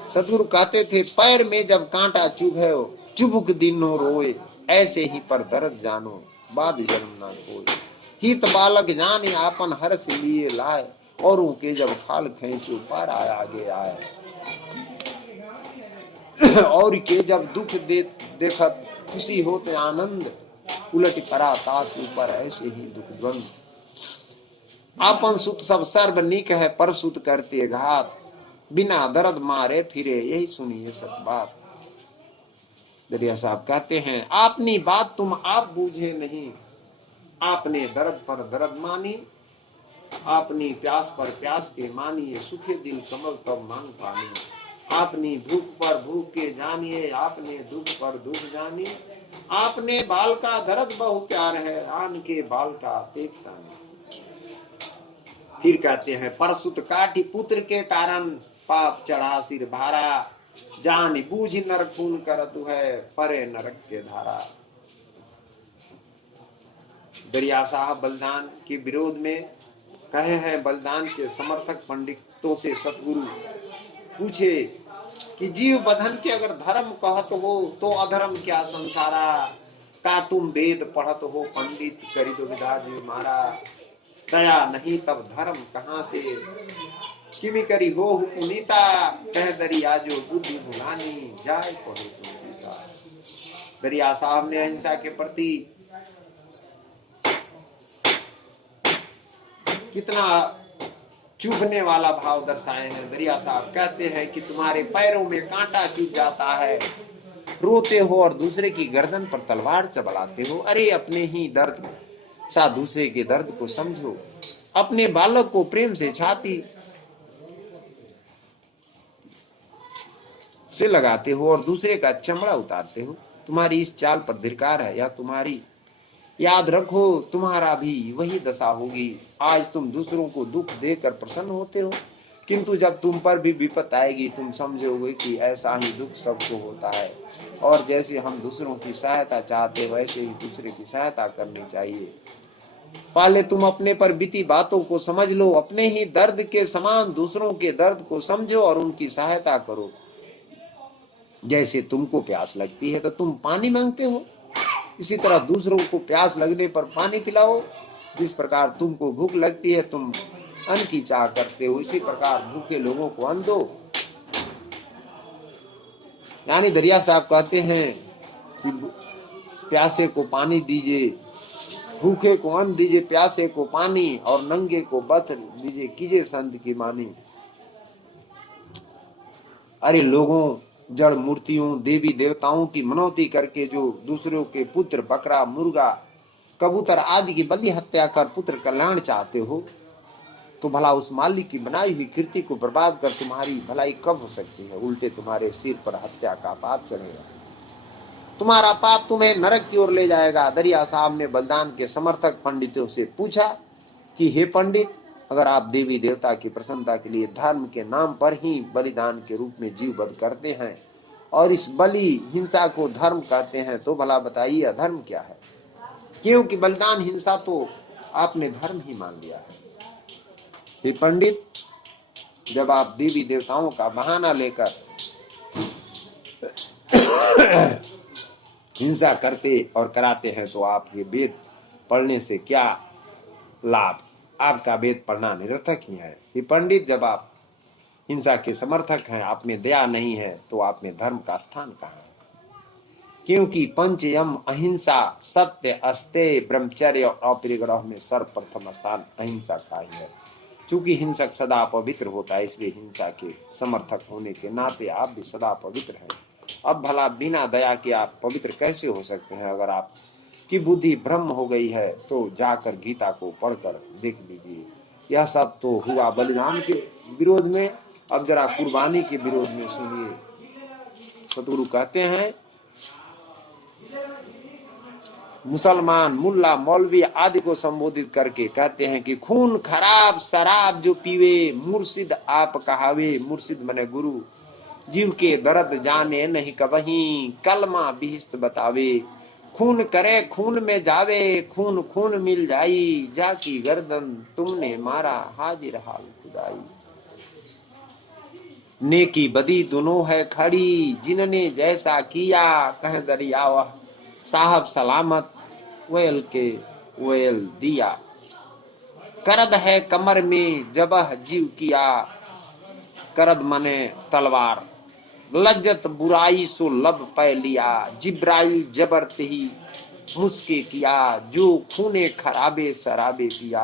सदगुरु कहते थे पैर में जब कांटा चुभे चुभुक दिनों रोए, ऐसे ही पर दर्द जानो बाद जन्म ना कोई। हित बालक जाने आपन हर्ष लिए लाए, औरों के जब खाल खींचो पर आगे आए। और के जब दुख देखत खुशी होते आनंद, उलट परा तास ऊपर ऐसे ही दुख द्वंद। आपन सुत सब सर्व निक है पर सुत करते घात, बिना दर्द मारे फिरे यही सुनिए सत बात। दरिया साहब कहते हैं आपनी बात तुम आप बूझे नहीं, आपने दर्द पर दर्द मानी, आपनी प्यास पर प्यास के मानिए, सुखे दिल कमल तब मांग पानी। आपनी भूख पर भूख के जानिए, आपने दुख पर दुख जानिए। आपने बाल का दर्द बहु प्यार है, आन के बाल का देखता नहीं। फिर कहते हैं परसुत काठी पुत्र के कारण पाप चढ़ा सिर भारा, जान बूझ नर खून करत है परे नरक के धारा। दरिया साहब बलिदान के विरोध में कहे हैं। बलिदान के समर्थक पंडितों से सतगुरु पूछे कि जीव बधन के अगर धर्म कहत हो तो अधर्म क्या संसारा। का तुम वेद पढ़त हो पंडित करी दो विधा जो मारा, दया नहीं तब धर्म कहाँ से, किमी करी हो पुनीता, कह दरिया जो बुद्धि भुलानी, जाय पढ़ो तुम गीता। दरिया साहब ने अहिंसा के प्रति कितना चुभने वाला भाव दर्शाए हैं। दरिया साहब कहते हैं कि तुम्हारे पैरों में कांटा चुभ जाता है, रोते हो और दूसरे की गर्दन पर तलवार चबलाते हो। अरे अपने ही दर्द सा दूसरे के दर्द को समझो, अपने बालक को प्रेम से छाती से लगाते हो और दूसरे का चमड़ा उतारते हो। तुम्हारी इस चाल पर धिक्कार है या तुम्हारी, याद रखो तुम्हारा भी वही दशा होगी। आज तुम दूसरों को दुख देकर प्रसन्न होते हो, किंतु जब तुम पर भी विपत आएगी तुम समझोगे कि ऐसा ही दुख सबको होता है, और जैसे हम दूसरों की सहायता चाहते वैसे ही दूसरे की सहायता करनी चाहिए। पहले तुम अपने पर बीती बातों को समझ लो, अपने ही दर्द के समान दूसरों के दर्द को समझो और उनकी सहायता करो। जैसे तुमको प्यास लगती है तो तुम पानी मांगते हो, इसी तरह दूसरों को प्यास लगने पर पानी पिलाओ। जिस प्रकार तुमको भूख लगती है तुम अन्न की चाह करते हो, इसी प्रकार भूखे लोगों को अन्न दो। यानी दरिया साहब कहते हैं कि प्यासे को पानी दीजिए, भूखे को अन्न दीजिए, प्यासे को पानी और नंगे को वस्त्र दीजिए, कीजिए संत की मानी। अरे लोगों, जड़ मूर्तियों, देवी देवताओं की मनौती करके जो दूसरों के पुत्र, बकरा, मुर्गा, कबूतर आदि की बलि हत्या कर पुत्र कल्याण चाहते हो, तो भला उस मालिक की बनाई हुई कृति को बर्बाद कर तुम्हारी भलाई कब हो सकती है? उल्टे तुम्हारे सिर पर हत्या का पाप चढ़ेगा, तुम्हारा पाप तुम्हें नरक की ओर ले जाएगा। दरिया साहब ने बलिदान के समर्थक पंडितों से पूछा कि हे पंडित, अगर आप देवी देवता की प्रसन्नता के लिए धर्म के नाम पर ही बलिदान के रूप में जीव वध करते हैं और इस बलि हिंसा को धर्म कहते हैं, तो भला बताइए अधर्म क्या है? क्योंकि बलिदान हिंसा तो आपने धर्म ही मान लिया है। हे पंडित, जब आप देवी देवताओं का बहाना लेकर हिंसा करते और कराते हैं तो आप ये वेद पढ़ने से क्या लाभ? आपका वेद पढ़ना निरर्थक ही है। हे पंडित, जब आप हिंसा के समर्थक हैं, आप में दया नहीं है, तो आप में धर्म का स्थान कहाँ है? क्योंकि पंचयम अहिंसा, सत्य, अस्तेय, ब्रह्मचर्य और अपरिग्रह में सर्वप्रथम स्थान अहिंसा का ही है। चूंकि हिंसक सदा पवित्र होता है, इसलिए हिंसा के समर्थक होने के नाते आप भी सदा पवित्र हैं। अब भला बिना दया के आप पवित्र कैसे हो सकते हैं? अगर आप की बुद्धि भ्रम हो गई है तो जाकर गीता को पढ़कर देख लीजिए। यह सब तो हुआ बलिदान के विरोध में, अब जरा कुर्बानी के विरोध में सुनिए। सतगुरु कहते हैं, मुसलमान, मुल्ला, मौलवी आदि को संबोधित करके कहते हैं कि खून खराब शराब जो पीवे, मुर्शिद आप कहावे। मुर्शिद मने गुरु, जीव के दर्द जाने नहीं कबहीं, कलमा बिहिस्त बतावे। खून करे खून में जावे, खून खून मिल जाई, जाकी गर्दन तुमने मारा, हाजिर हाल खुदाई। नेकी बदी दोनों है खड़ी, जिनने जैसा किया, कह दरिया वह साहब सलामत, वेल के वेल दिया। करद है कमर में जबह जीव किया, करद मने तलवार, लज्जत बुराई सो लब पै लिया। जिब्राइल जबरत ही मुस्के किया, जो खूने खराबे शराबे पिया।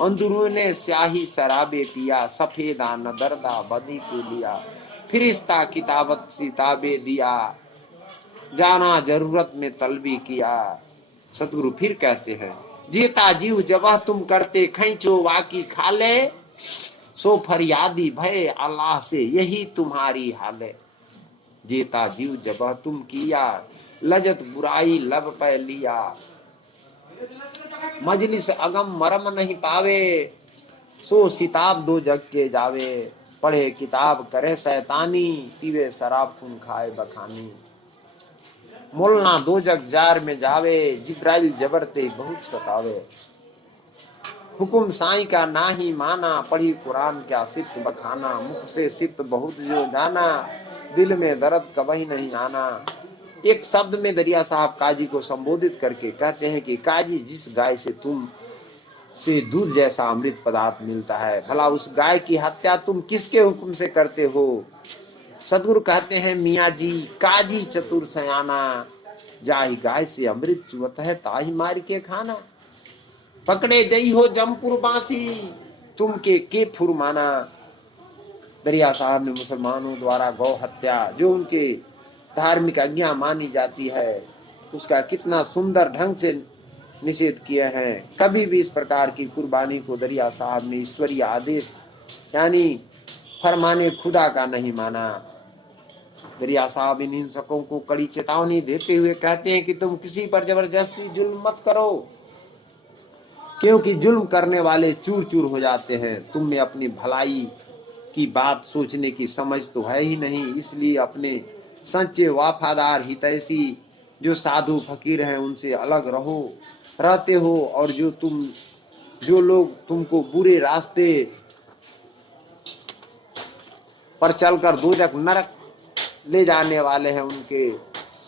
अंदरूने स्याही शराबे पिया, सफेदा न दर्दा बदी को लिया। फिरिश्ता किताबत सिताबे दिया, जाना जरूरत में तलबी किया। सतगुरु फिर कहते हैं, जीता जीव जबह तुम करते खैचो वाकी खाले, सो फरियादी भय अल्लाह से यही तुम्हारी हाल है। जीता जीव जबह तुम किया, लजत बुराई लब पै लिया। मजलिस अगम मरम नहीं पावे, सो सिताब दो जग के जावे। पढ़े किताब करे शैतानी, पीवे शराब खून खाए बखानी। मोलना दो जग जार में जावे, जिब्राइल जबरते बहुत सतावे। हुकुम साईं का ना ही माना, पढ़ी कुरान क्या सिफ्त बखाना। मुख से सिफ्त बहुत जो जाना, दिल में दर्द कभी नहीं आना। एक शब्द में दरिया साहब काजी को संबोधित करके कहते हैं कि काजी, जिस गाय से तुम से दूध जैसा अमृत पदार्थ मिलता है, भला उस गाय की हत्या तुम किसके हुक्म से करते हो? सदगुरु कहते हैं, मियाँ जी काजी चतुर सयाना, जाहि गाय से अमृत चुवत है ताही मार के खाना। पकड़े जई हो जमपुर बासी, तुम के फुरमाना। दरिया साहब ने मुसलमानों द्वारा गौ हत्या जो उनके धार्मिक आज्ञा मानी जाती है, उसका कितना सुंदर ढंग से निषेध किए हैं। कभी भी इस प्रकार की कुर्बानी को दरिया साहब ने ईश्वरीय आदेश यानी फरमाने खुदा का नहीं माना। दरिया साहब इन हिंसकों को कड़ी चेतावनी देते हुए कहते हैं कि तुम किसी पर जबरदस्ती जुल्म मत करो, क्योंकि जुल्म करने वाले चूर चूर हो जाते हैं। तुम में अपनी भलाई की बात सोचने की समझ तो है ही नहीं, इसलिए अपने सच्चे वफादार हितैषी जो साधु फकीर हैं उनसे अलग रहते हो, और जो लोग तुमको बुरे रास्ते पर चलकर दोजख नरक ले जाने वाले हैं उनके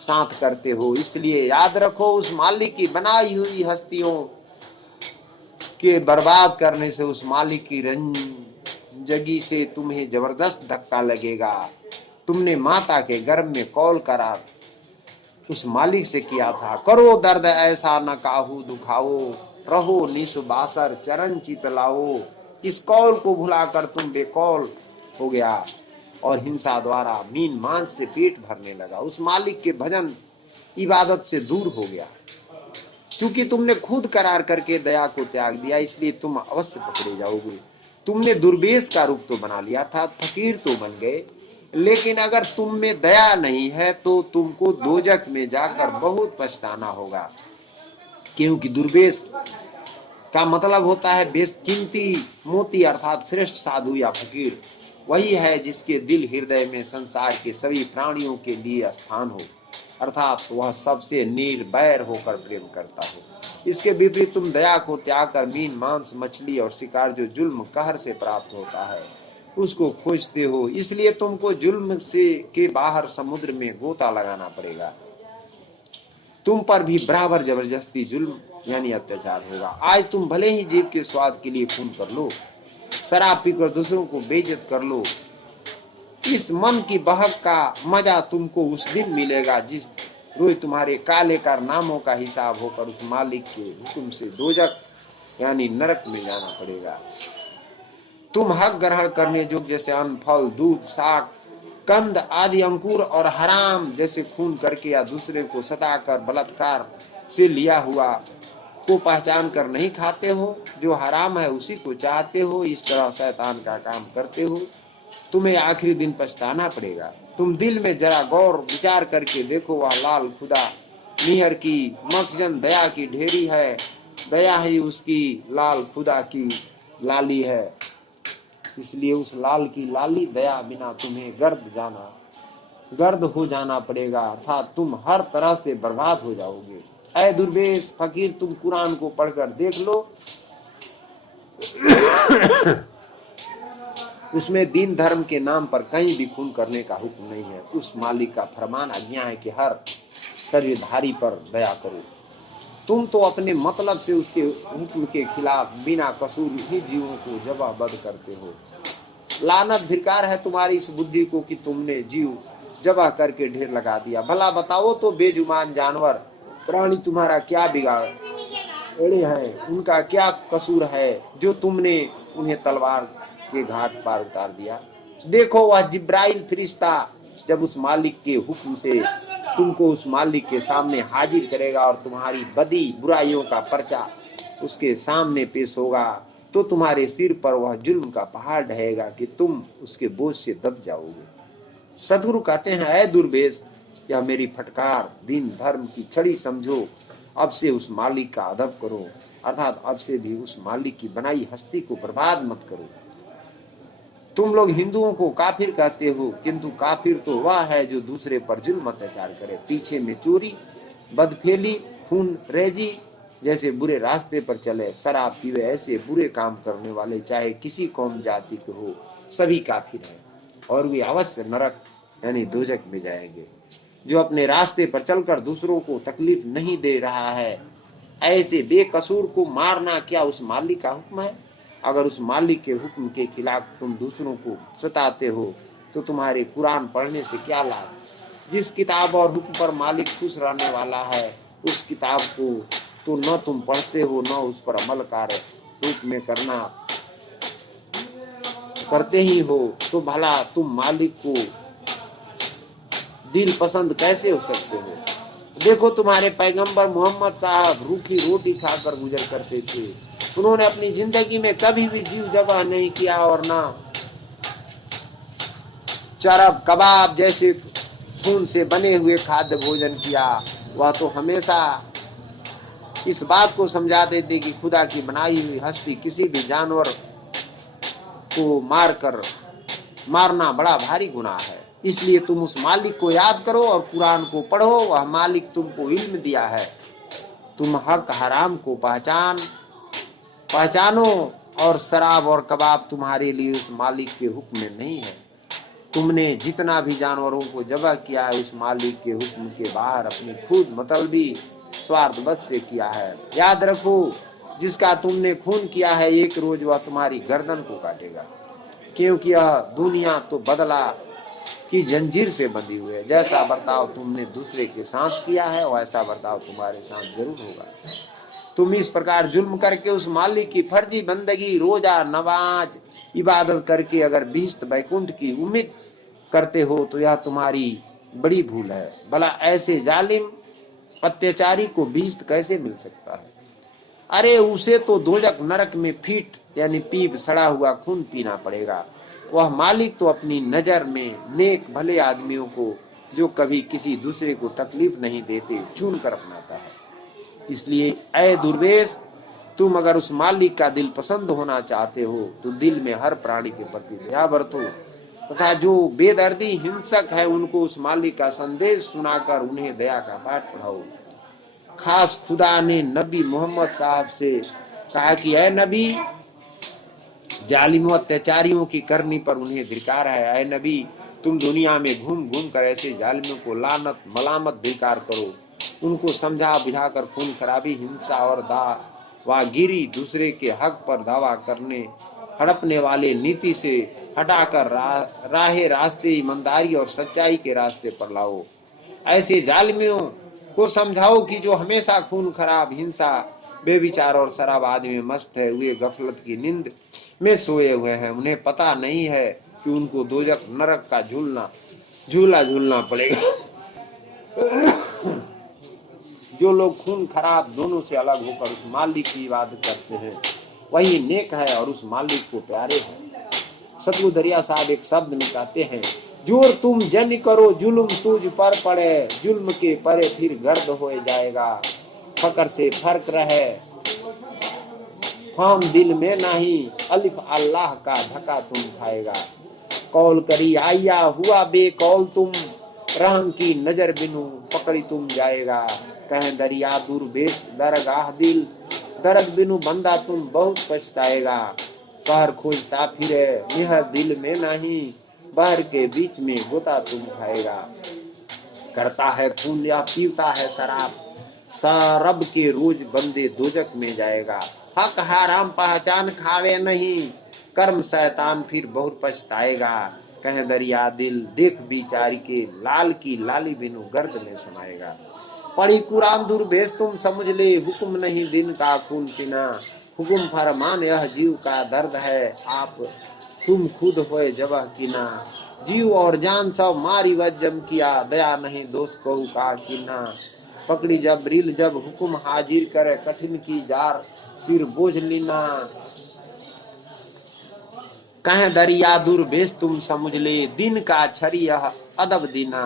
साथ करते हो। इसलिए याद रखो, उस मालिक की बनाई हुई हस्तियों के बर्बाद करने से उस मालिक की रंजगी से तुम्हें जबरदस्त धक्का लगेगा। तुमने माता के गर्भ में कौल करार उस मालिक से किया था, करो दर्द ऐसा न काहू दुखाओ, रहो निसुबासर चरण चितलाओ। इस कौल को भुलाकर तुम बेकौल हो गया और हिंसा द्वारा मीन मांस से पेट भरने लगा। उस मालिक के भजन इबादत से दूर हो गया। क्योंकि तुमने खुद करार करके दया को त्याग दिया, इसलिए तुम अवश्य पकड़े जाओगे। तुमने दुर्वेश का रूप तो बना लिया, अर्थात फकीर तो बन गए, लेकिन अगर तुम में दया नहीं है तो तुमको दोजख में जाकर बहुत पछताना होगा। क्योंकि दुर्वेश का मतलब होता है बेशकीमती मोती, अर्थात श्रेष्ठ साधु या फकीर वही है जिसके दिल हृदय में संसार के सभी प्राणियों के लिए स्थान हो, अर्थात वह सबसे निर्वैर होकर प्रेम करता हो। इसके विपरीत तुम दया को त्याग कर मीन मांस मछली और शिकार जो जुल्म कहर से प्राप्त होता है उसको खोजते हो। इसलिए तुमको जुल्म से के बाहर समुद्र में गोता लगाना पड़ेगा। तुम पर भी बराबर जबरदस्ती जुल्म यानी अत्याचार होगा। आज तुम भले ही जीव के स्वाद के लिए खून कर लो, शराब पीकर दूसरों को बेइज्जत कर लो, इस मन की बहक का मजा तुमको उस दिन मिलेगा जिस रोज तुम्हारे काले कारनामों का हिसाब होकर उस मालिक के हुक्म से दोजख यानी नरक में जाना पड़ेगा। तुम हक ग्रहण करने योग्य जैसे अन्न, फल, दूध, साग, कंद आदि अंकुर और हराम जैसे खून करके या दूसरे को सताकर बलात्कार से लिया हुआ को पहचान कर नहीं खाते हो। जो हराम है उसी को चाहते हो, इस तरह शैतान का काम करते हो। तुम्हें आखिरी दिन पछताना पड़ेगा। तुम दिल में जरा गौर विचार करके देखो, वह लाल खुदा निहर की मखजन दया की ढेरी है, दया ही उसकी लाल खुदा की लाली है। इसलिए उस लाल की लाली दया बिना तुम्हें गर्द हो जाना पड़ेगा, अर्थात तुम हर तरह से बर्बाद हो जाओगे। ऐ दुर्वेश फकीर, तुम कुरान को पढ़कर देख लो, उसमें दीन धर्म के नाम पर कहीं भी खून करने का हुक्म नहीं है। उस मालिक का फरमान आज्ञा है कि हर शरीरधारी पर दया करो। तुम तो अपने मतलब से उसके हुक्म के खिलाफ बिना कसूर ही जीवों को जबाबद करते हो। लानत धिक्कार है तुम्हारी इस बुद्धि को कि तुमने जीव जबा करके ढेर लगा दिया। भला बताओ तो बेजुबान जानवर प्राणी तुम्हारा क्या बिगाड़े हैं, उनका क्या कसूर है जो तुमने उन्हें तलवार के घाट पार उतार दिया। देखो वह जिब्राइल फरिश्ता जब उस मालिक के हुक्म से तुमको उस मालिक के सामने हाजिर करेगा और तुम्हारी बदी बुराइयों का पर्चा उसके सामने पेश होगा, तो तुम्हारे सिर पर वह जुल्म का पहाड़ ढहेगा कि तुम उसके बोझ से दब जाओगे। सदगुरु कहते हैं, ऐ दुर्वेश, यह मेरी फटकार दीन धर्म की छड़ी समझो। अब से उस मालिक का अदब करो, अर्थात अब से भी उस मालिक की बनाई हस्ती को बर्बाद मत करो। तुम लोग हिंदुओं को काफिर कहते हो, किंतु काफिर तो वह है जो दूसरे पर जुल्म अत्याचार करे, पीछे में चोरी, बदफेली, खून रेजी जैसे बुरे रास्ते पर चले, शराब पीवे, ऐसे बुरे काम करने वाले चाहे किसी कौम जाति के हो, सभी काफिर हैं और वे अवश्य नरक यानी दोजख में जाएंगे। जो अपने रास्ते पर चलकर दूसरों को तकलीफ नहीं दे रहा है, ऐसे बेकसूर को मारना क्या उस मालिक का हुक्म है? अगर उस मालिक के हुक्म के खिलाफ तुम दूसरों को सताते हो तो तुम्हारे कुरान पढ़ने से क्या लाभ? जिस किताब और हुक्म पर मालिक खुश रहने वाला है उस किताब को तो न तुम पढ़ते हो न उस पर अमल कार्य रूप में करते ही हो, तो भला तुम मालिक को दिल पसंद कैसे हो सकते हो? देखो तुम्हारे पैगंबर मोहम्मद साहब रूखी रोटी खाकर गुजर करते थे। उन्होंने अपनी जिंदगी में कभी भी जीव जबाह नहीं किया और ना चरब कबाब जैसे खून से बने हुए खाद्य भोजन किया। वह तो हमेशा इस बात को समझाते थे कि खुदा की बनाई हुई हस्ती किसी भी जानवर को मारना बड़ा भारी गुनाह है। इसलिए तुम उस मालिक को याद करो और कुरान को पढ़ो। वह मालिक तुमको इल्म दिया है। तुम हक हराम को पहचानो और शराब और कबाब तुम्हारे लिए उस मालिक के हुक्म में नहीं है। तुमने जितना भी जानवरों को ज़बह किया है उस मालिक के हुक्म के बाहर अपनी खुद मतलबी स्वार्थवश से किया है। याद रखो, जिसका तुमने खून किया है एक रोज वह तुम्हारी गर्दन को काटेगा, क्योंकि यह दुनिया तो बदला की जंजीर से बंधी हुई है। जैसा बर्ताव तुमने दूसरे के साथ किया है वैसा बर्ताव तुम्हारे साथ जरूर होगा। तुम इस प्रकार जुल्म करके उस मालिक की फर्जी बंदगी, रोजा, नमाज, इबादत करके अगर बिहिश्त बैकुंठ की उम्मीद करते हो तो यह तुम्हारी बड़ी भूल है। भला ऐसे जालिम अत्याचारी को बिहिश्त कैसे मिल सकता है? अरे उसे तो दोजक नरक में फीट यानी पीप सड़ा हुआ खून पीना पड़ेगा। वह मालिक तो अपनी नजर में नेक भले आदमियों को जो कभी किसी दूसरे को तकलीफ नहीं देते चुन कर अपनाता है। इसलिए ऐ दुर्वेश, तुम अगर उस मालिक का दिल पसंद होना चाहते हो तो दिल में हर प्राणी के प्रति दया बरतो तथा जो बेदर्दी हिंसक है उनको उस मालिक का संदेश सुनाकर उन्हें दया का पाठ पढ़ाओ। खास खुदा ने नबी मोहम्मद साहब से कहा कि ऐ नबी, जालिमों अत्याचारियों की करनी पर उन्हें धिक्कार है। ऐ नबी, तुम दुनिया में घूम घूम कर ऐसे जालिमों को लानत मलामत धिक्कार करो। उनको समझा बुझाकर खून खराबी, हिंसा और दावागिरी, दूसरे के हक पर दावा करने हड़पने वाले नीति से हटाकर राहे रास्ते ईमानदारी और सच्चाई के रास्ते पर लाओ। ऐसे जालिमों को समझाओ कि जो हमेशा खून खराब, हिंसा, बेविचार और शराब आदि में मस्त है, वे गफलत की नींद में सोए हुए हैं। उन्हें पता नहीं है कि उनको दोजख नरक का झूला झूलना पड़ेगा। जो लोग खून खराब दोनों से अलग होकर उस मालिक की इबादत करते हैं वही नेक है और उस मालिक को प्यारे हैं। सतगुरु दरिया साहब एक शब्द में कहते हैं, जोर तुम जन करो जुल्म तुझ पर पड़े, जुल्म के परे फिर गर्द हो जाएगा। फकर से फर्क रहे फाम दिल में नहीं, अलिफ अल्लाह का धक्का तुम खाएगा। कौल करी आया हुआ बेकौल तुम, रहम की नजर बिनु पकड़ी तुम जाएगा। कहें दरिया दूर बेस दरगाह दिल, दर्द बिनु बंदा तुम बहुत पछताएगा। पार खोजता फिरे निहर दिल में नहीं, बहर के बीच में गोता तुम खाएगा। करता है खून या पीता है शराब, शराब के रोज बंदे दोजक में जाएगा। हक हराम पहचान खावे नहीं, कर्म शैतान फिर बहुत पछताएगा। कहें दरिया दिल देख बिचारी के, लाल की लाली बिनु गर्द में समाएगा। पढ़ी कुरान दुर्भेश तुम समझ ले, हुक्म नहीं दिन का खून पीना, हुक्म फरमान यह जीव का दर्द है, आप तुम खुद होए जबह कीना। जीव और जान सब मारी वजम किया, दया नहीं दोष कहू का कीना। पकड़ी जबरील जब हुक्म हाजिर करे, कठिन की जार सिर बोझ लीना। कहें दरिया दुर्भेश तुम समझ ले, दिन का छरी यह अदब दीना।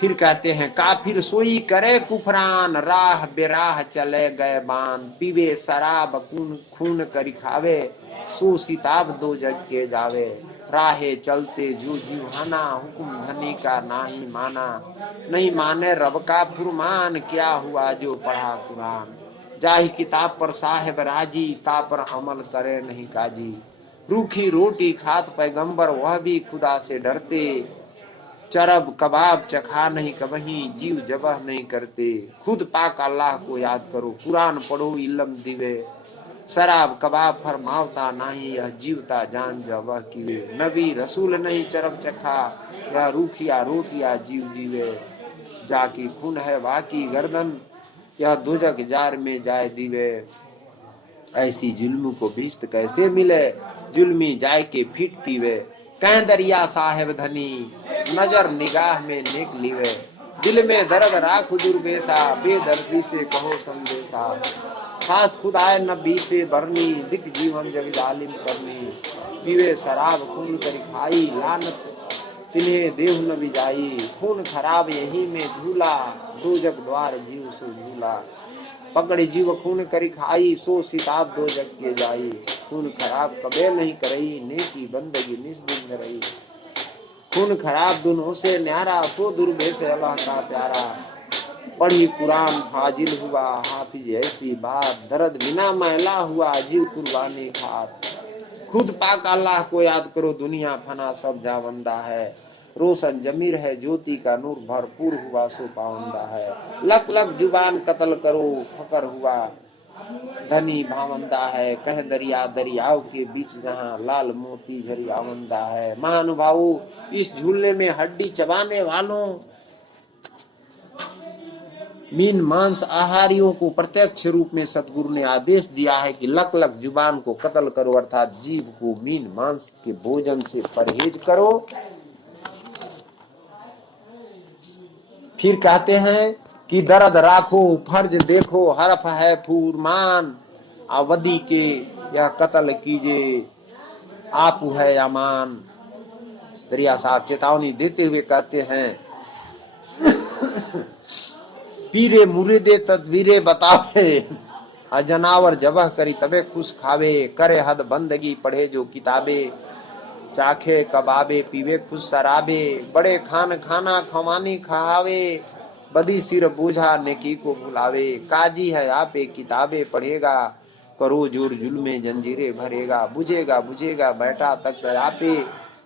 फिर कहते हैं, काफिर सोई करे कुफरान, राह बेराह चले गए बान। पीवे शराब खून करी खावे, सो सिताब दो जग के जावे। राहे चलते जो जीवहाना, हुक्म धनी का नाही माना। नहीं माने रब का फुरमान, क्या हुआ जो पढ़ा कुरान। जाहि किताब पर साहेब राजी, ता पर अमल करे नहीं काजी। रूखी रोटी खात पैगंबर वह भी खुदा से डरते, चरब कबाब चखा नहीं कबही, जीव जबह नहीं करते, खुद पाक अल्लाह को याद करो, कुरान पढ़ो इल्म दिवे, शराब कबाब फरमावता नहीं, यह जीवता जान जबह कीवे, नबी रसूल नहीं चरब चखा, यह रूखिया रोटिया जीव जीवे, जाकी खून है वाकी गर्दन, यह दोजक जार में जाए दीवे, ऐसी जुल्म को भिस्त कैसे मिले, जुल्मी जाए के फिट पीवे, कह दरिया साहेब धनी, नजर निगाह में नेक लीवे, दिल में दर्द राख दुर्बेसा, बेदर्दी से कहो संदेशा, खास खुदाए नबी से बरनी, दिक जीवन जग जालिम करनी, पीवे शराब खून करी खाई, लानत तिन्हें देव न बिजाई, खून खराब यही में झूला, दोजक द्वार जीव सो झूला, पकड़े जीव खून करी खाई, सो सिताब दो जग के जाई, खून खराब कबे नहीं करई, नेकी बंदगी निस दिन रही, खून खराब दोनों से न्यारा, सो दुर्बे से अल्लाह का प्यारा, पढ़ी कुरान फाजिल हुआ, हाफिज ऐसी बात, दर्द बिना मैला हुआ, जीव कुर्बानी खात, खुद पाक अल्लाह को याद करो, दुनिया फना सब जावंदा है, रोशन जमीर है ज्योति का नूर, भरपूर हुआ सो पावंदा है, लक लक जुबान कत्ल करो, फकर हुआ धनी भावंदा है, कह दरिया दरियाओं के बीच जहां लाल मोती झरी आवंदा है, महानुभावों इस झूलने में हड्डी चबाने वालों, मीन मांस आहारियों को प्रत्यक्ष रूप में सतगुरु ने आदेश दिया है कि लक लक जुबान को कत्ल करो, अर्थात जीव को मीन मांस के भोजन से परहेज करो। फिर कहते हैं कि दर्द राखो फर्ज देखो, हरफ है फूरमान, अवधि के यह कत्ल कीजिए, आप है अमान। दरिया साहब चेतावनी देते हुए कहते हैं पीरे मुरीदे तदबीरे बतावे, जनावर जबह करी तबे खुश खावे, करे हद बंदगी पढ़े जो किताबे, चाखे कबाबे पीवे खुश शराबे, बड़े खान खाना खमानी खावे, बदी सिर बूझा नेकी को भुलावे, काजी है आपे किताबे पढ़ेगा, करो जोर जुल्मे जंजीरे भरेगा, बुझेगा बुझेगा बैठा तक आपे,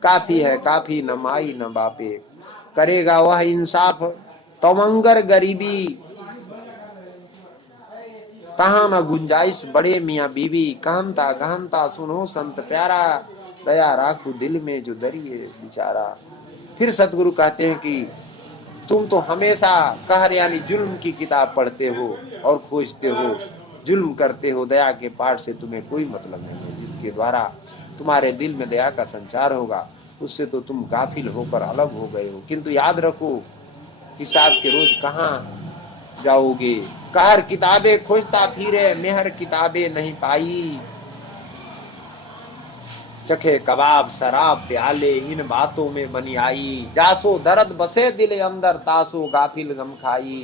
काफी है काफी न माई न बापे, करेगा वह इंसाफ तमंगर गरीबी, कहाँ न गुंजाइश बड़े मियाँ बीबी, कहनता गहनता सुनो संत प्यारा, दया राखू दिल में जो दरिए बिचारा। फिर सतगुरु कहते हैं कि तुम तो हमेशा कहर यानी जुल्म की किताब पढ़ते हो और खोजते हो, जुल्म करते हो, दया के पाठ से तुम्हें कोई मतलब नहीं है, जिसके द्वारा तुम्हारे दिल में दया का संचार होगा उससे तो तुम गाफिल होकर अलग हो गए हो। किंतु याद रखो हिसाब के रोज कहाँ जाओगे, कहर किताबें खोजता फिरे, मेहर किताबें नहीं पाई, चखे कबाब शराब प्याले इन बातों में बनी आई, जासो दर्द बसे दिले अंदर, तासो गाफिल गम खाई,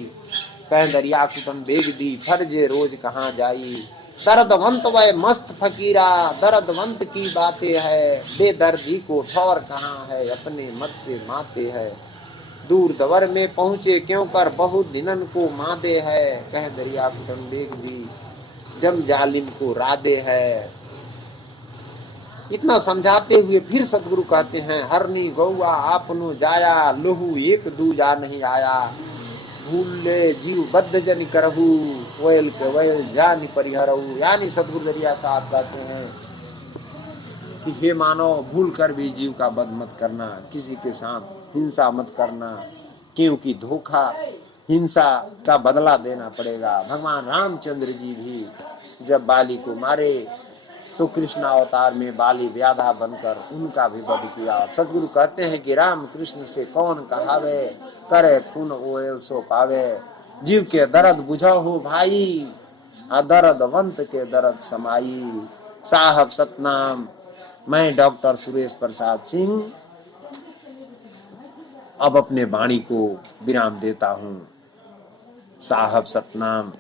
कह दरिया कुतन बेग दी, फर्जे रोज कहाँ जाई, दर्दवंत वह मस्त फकीरा, दर्दवंत की बातें है, बेदर्दी को ठौर कहाँ है, अपने मत से माते है, दूर दवर में पहुंचे क्यों कर, बहुत दिनन को मादे है, कह दरिया कुतन बेग दी, जम जालिम को रादे है। इतना समझाते हुए फिर सतगुरु कहते हैं हरनी गौआ आपनो जाया, लोहू एक दूजा नहीं आया, भूल ले जीव बद्ध जन करहू, वैल के वैल जान परिहरहू। यानी सतगुरु दरिया साहब कहते हैं कि हे मानो भूल कर भी जीव का वध मत करना, किसी के साथ हिंसा मत करना, क्योंकि धोखा हिंसा का बदला देना पड़ेगा। भगवान रामचंद्र जी भी जब बाली को मारे तो कृष्ण अवतार में बाली व्याधा बनकर उनका भी वध किया। सतगुरु कहते हैं कि राम कृष्ण से कौन कहावे, करे खून ओयल सो पावे, जीव के दर्द बुझा हो भाई, दर्दवंत के दर्द समाई। साहब सतनाम। मैं डॉक्टर सुरेश प्रसाद सिंह अब अपने वाणी को विराम देता हूँ। साहब सतनाम।